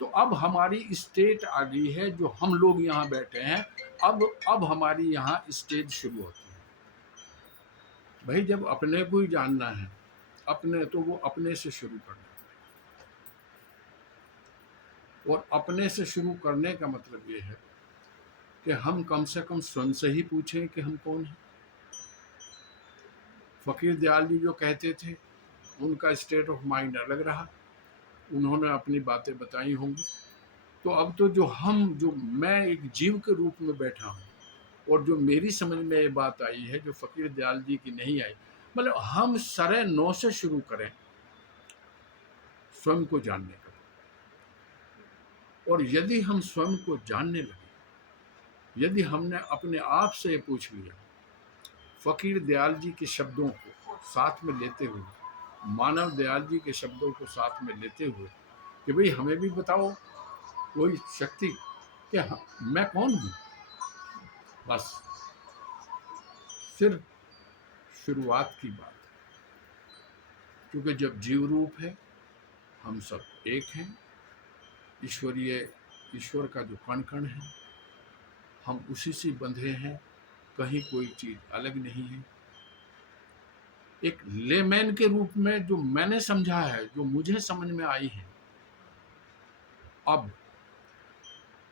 तो अब हमारी स्टेट आ गई है, जो हम लोग यहाँ बैठे हैं, अब हमारी यहाँ स्टेज शुरू होती है। भाई जब अपने को ही जानना है, अपने, तो वो अपने से शुरू करना है। और अपने से शुरू करने का मतलब ये है कि हम कम से कम स्वयं से ही पूछें कि हम कौन हैं। फकीर दयाल जी जो कहते थे, उनका स्टेट ऑफ माइंड अलग रहा, उन्होंने अपनी बातें बताई होंगी। तो अब तो जो मैं एक जीव के रूप में बैठा हूँ, और जो मेरी समझ में ये बात आई है, जो फकीर दयाल जी की नहीं आई, मतलब हम सरे नौ से शुरू करें स्वयं को जानने का। और यदि हम स्वयं को जानने लगे, यदि हमने अपने आप से पूछ लिया, फकीर दयाल जी के शब्दों को साथ में लेते हुए, मानव दयाल जी के शब्दों को साथ में लेते हुए, कि भाई हमें भी बताओ कोई शक्ति, कि हाँ, मैं कौन हूँ। बस सिर्फ शुरुआत की बात है, क्योंकि जब जीव रूप है, हम सब एक हैं। ईश्वर का जो कण कण है, हम उसी से बंधे हैं, कहीं कोई चीज अलग नहीं है। एक लेमैन के रूप में जो मैंने समझा है, जो मुझे समझ में आई है अब,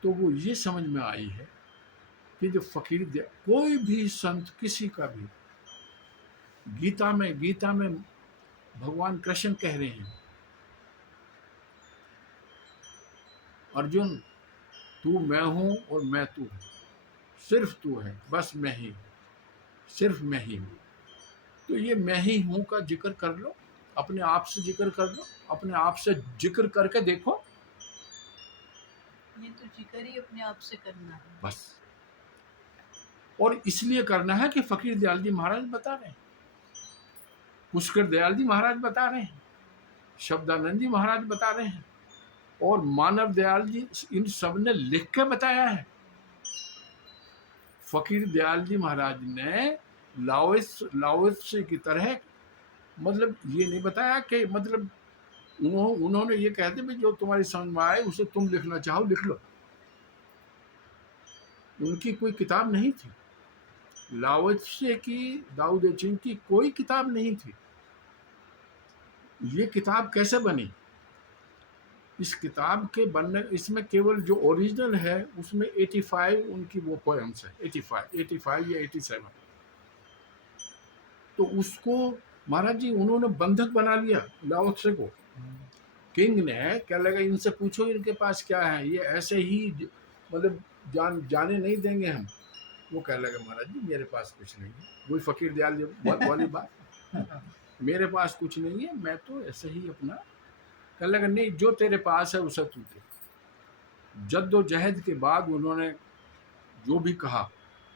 तो वो ये समझ में आई है कि जो फकीर कोई भी संत, किसी का भी, गीता में भगवान कृष्ण कह रहे हैं, अर्जुन तू मैं हूँ और मैं तू हूँ, सिर्फ तू है, बस मैं ही हूँ, सिर्फ मैं ही हूँ। तो ये मैं ही हूँ का जिक्र कर लो, अपने आप से जिक्र कर लो, अपने आप से जिक्र करके देखो, ये तो जिक्र ही अपने आप से करना है। बस। और इसलिए करना है कि फकीर दयाल जी महाराज बता रहे हैं, पुष्कर दयाल जी महाराज बता रहे हैं, शब्दानंद जी महाराज बता रहे हैं, और मानव दयाल जी, इन सब ने लिख के बताया है। फकीर दयाल जी महाराज ने लाओत्से की तरह, मतलब ये नहीं बताया कि मतलब उन्होंने ये कहते भी जो तुम्हारी समझ में आए उसे तुम लिखना चाहो लिख लो। उनकी कोई किताब नहीं थी, लाओत्से की, दाऊ दे चिंग की कोई किताब नहीं थी। ये किताब कैसे बनी? इस किताब के बनने, इसमें केवल जो ओरिजिनल है उसमें 85 उनकी वो पोएम्स है, 85 या 87। तो उसको महाराज जी उन्होंने बंधक बना लिया लाओत्से को। किंग ने क्या लगा, इनसे पूछो इनके पास क्या है, ये ऐसे ही मतलब जाने नहीं देंगे हम। वो कह लगा महाराज जी मेरे पास कुछ नहीं है, वही फकीर दयाल जी वाली बात, मेरे पास कुछ नहीं है, मैं तो ऐसे ही अपना। कह लगा नहीं, जो तेरे पास है उसे तू दे। जद्दोजहद के बाद उन्होंने जो भी कहा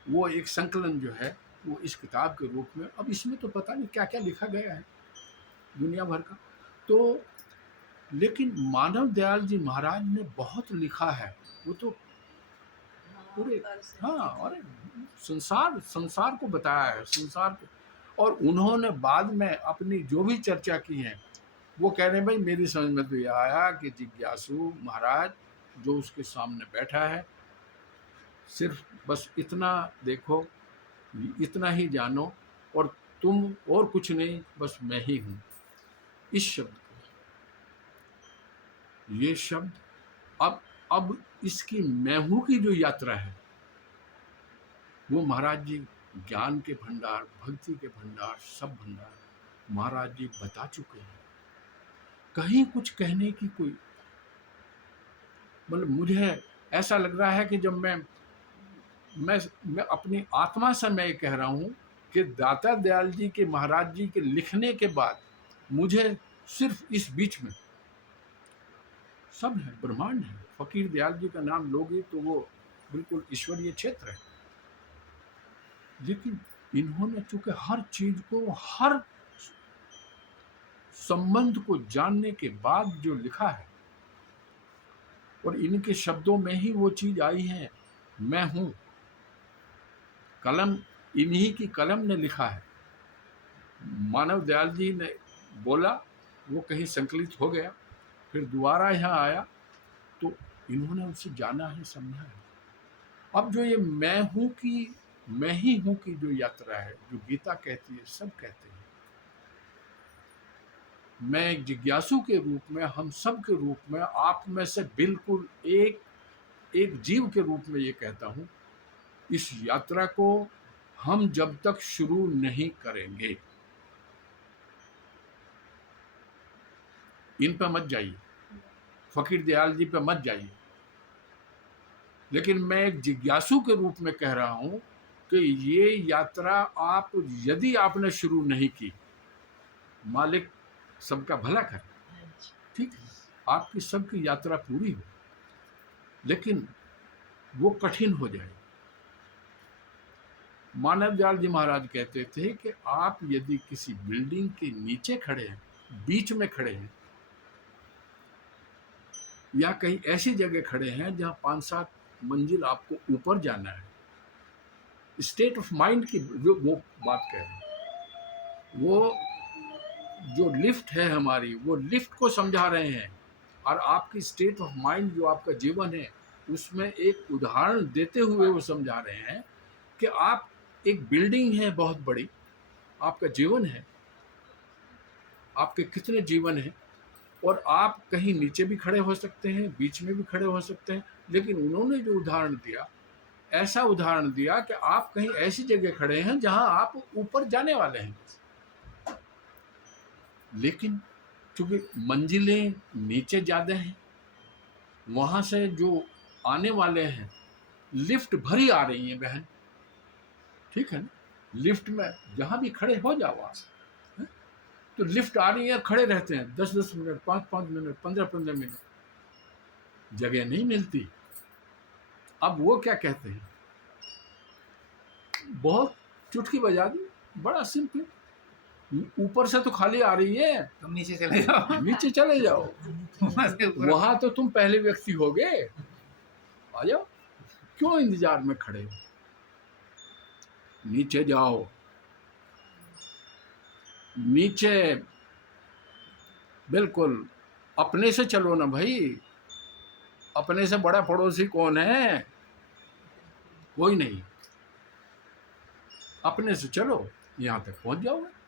वो एक संकलन जो है वो इस किताब के रूप में, अब इसमें तो पता नहीं क्या क्या लिखा गया है दुनिया भर का। तो लेकिन मानव दयाल जी महाराज ने बहुत लिखा है, वो तो पूरे, हाँ, और संसार को बताया है, संसार को। और उन्होंने बाद में अपनी जो भी चर्चा की है वो कह रहे हैं भाई मेरी समझ में तो ये आया कि जिज्ञासु महाराज जो उसके सामने बैठा है, सिर्फ बस इतना देखो, इतना ही जानो, और तुम और कुछ नहीं, बस मैं ही हूँ। इस शब्द को, ये शब्द अब इसकी मैं हूँ की जो यात्रा है वो महाराज जी ज्ञान के भंडार, भक्ति के भंडार, सब भंडार महाराज जी बता चुके हैं। कहीं कुछ कहने की कोई, मतलब मुझे ऐसा लग रहा है कि जब मैं अपनी आत्मा से मैं ये कह रहा हूँ कि दाता दयाल जी के, महाराज जी के लिखने के बाद मुझे सिर्फ इस बीच में सब है, ब्रह्मांड है। फकीर दयाल जी का नाम लोगे तो वो बिल्कुल ईश्वरीय क्षेत्र है, लेकिन इन्होंने चूंकि हर चीज को, हर संबंध को जानने के बाद जो लिखा है, और इनके शब्दों में ही वो चीज आई है, मैं हूं। कलम, इन्हीं की कलम ने लिखा है। मानव दयाल जी ने बोला, वो कहीं संकलित हो गया, फिर दोबारा यहाँ आया, तो इन्होंने उसे जाना है, समझा है। अब जो ये मैं हूं की, मैं ही हूं की जो यात्रा है, जो गीता कहती है, सब कहते हैं, मैं एक जिज्ञासु के रूप में, हम सब के रूप में, आप में से बिल्कुल एक जीव के रूप में ये कहता हूं, इस यात्रा को हम जब तक शुरू नहीं करेंगे, इन पर मत जाइए, फकीर दयाल जी पे मत जाइए, लेकिन मैं एक जिज्ञासु के रूप में कह रहा हूं कि ये यात्रा आप, यदि आपने शुरू नहीं की, मालिक सबका भला करे, ठीक है, आपकी सबकी यात्रा पूरी हो, लेकिन वो कठिन हो जाए। मानव दयाल जी महाराज कहते थे कि आप यदि किसी बिल्डिंग के नीचे खड़े हैं, बीच में खड़े हैं, या कहीं ऐसी जगह खड़े हैं जहां 5-7 मंजिल आपको ऊपर जाना है, स्टेट ऑफ माइंड की वो बात कह रहे हैं, वो जो लिफ्ट है हमारी, वो लिफ्ट को समझा रहे हैं, और आपकी स्टेट ऑफ माइंड जो आपका जीवन है उसमें एक उदाहरण देते हुए वो समझा रहे हैं कि आप एक बिल्डिंग है बहुत बड़ी, आपका जीवन है, आपके कितने जीवन हैं, और आप कहीं नीचे भी खड़े हो सकते हैं, बीच में भी खड़े हो सकते हैं, लेकिन उन्होंने जो उदाहरण दिया, ऐसा उदाहरण दिया कि आप कहीं ऐसी जगह खड़े हैं जहां आप ऊपर जाने वाले हैं, लेकिन चूंकि मंजिलें नीचे ज़्यादा हैं, वहाँ से जो आने वाले हैं, लिफ्ट भरी आ रही है बहन, ठीक है ना, लिफ्ट में जहां भी खड़े हो जाओ आप, हैं? तो लिफ्ट आ रही है, खड़े रहते हैं 10-10 मिनट, 5-5 मिनट, 15-15 मिनट, जगह नहीं मिलती। अब वो क्या कहते हैं, बहुत चुटकी बजा दी, बड़ा सिंपल, ऊपर से तो खाली आ रही है, तुम नीचे चले जाओ। नीचे चले जाओ, वहाँ से ऊपर- वहां तो तुम पहले व्यक्ति हो गए, आ जाओ, क्यों इंतजार में खड़े हो, नीचे जाओ, नीचे बिल्कुल अपने से चलो ना भाई, अपने से बड़ा पड़ोसी कौन है, कोई नहीं, अपने से चलो, यहां तक पहुंच जाओगे।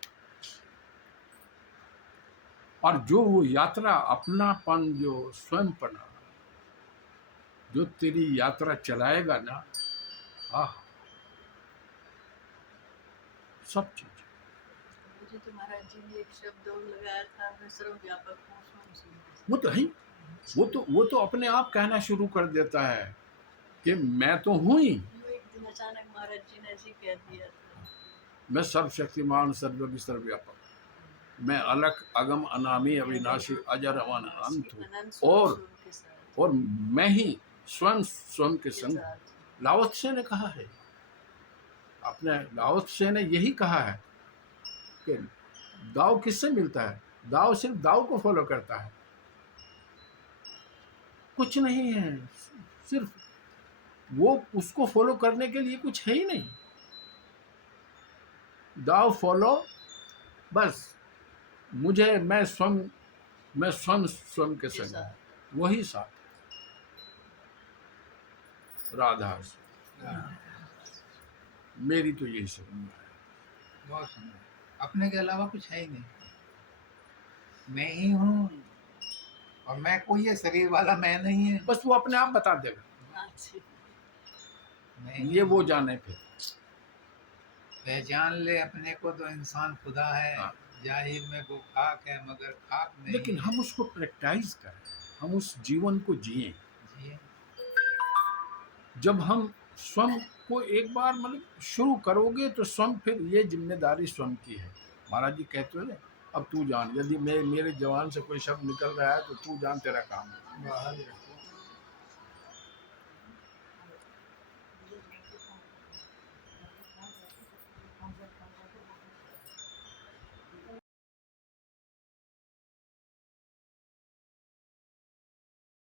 और जो वो यात्रा, अपनापन, जो स्वयंपना, जो तेरी यात्रा चलाएगा ना, आह, सब चीज। मुझे तो महाराज जी ने एक शब्द और लगाया था, मैं सर्वव्यापक हूँ, स्वयं सिद्ध। वो तो है ही, वो तो अपने आप कहना शुरू कर देता है कि मैं तो हूं ही, वो एक दिन अचानक महाराज जी ने ऐसे कह दिया था। मैं सर्वशक्तिमान, सर्वज्ञ, सर्वव्यापक, मैं अलख, अगम, अनामी, अविनाशी, अजर, अमन, अनंत हूँ, अनंत और स्वरूप के साथ। और मैं ही स्वयं स्वयं के के संग। साथ। लाओ त्से ने कहा है, अपने लाओ त्से ने यही कहा है कि दाव किससे मिलता है, दाव सिर्फ दाव को फॉलो करता है, कुछ नहीं है, सिर्फ वो, उसको फॉलो करने के लिए कुछ है ही नहीं, दाव फॉलो, बस मुझे, मैं स्वयं स्वयं के संग हूं, वही साथ, राधा से। मेरी तो यही समझ है। बहुत सुंदर, अपने के अलावा कुछ है ही नहीं, मैं ही हूँ, और मैं कोई है, शरीर वाला मैं नहीं है, बस वो अपने आप बता देगा, हाँ जी। मैं ही ये हूँ। वो जाने फिर। पहचान ले अपने को तो इंसान खुदा है, हाँ। जाहिर में वो खाक है मगर खाक नहीं लेकिन है। हम उसको प्रैक्टिस करें, हम उस जीवन को जिए। जी, जब हम स्वयं को एक बार मतलब शुरू करोगे तो स्वयं, फिर ये जिम्मेदारी स्वयं की है। महाराज जी कहते हो ना, अब तू जान, यदि मेरे जवान से कोई शब्द निकल रहा है तो तू जान, तेरा काम है। बहुत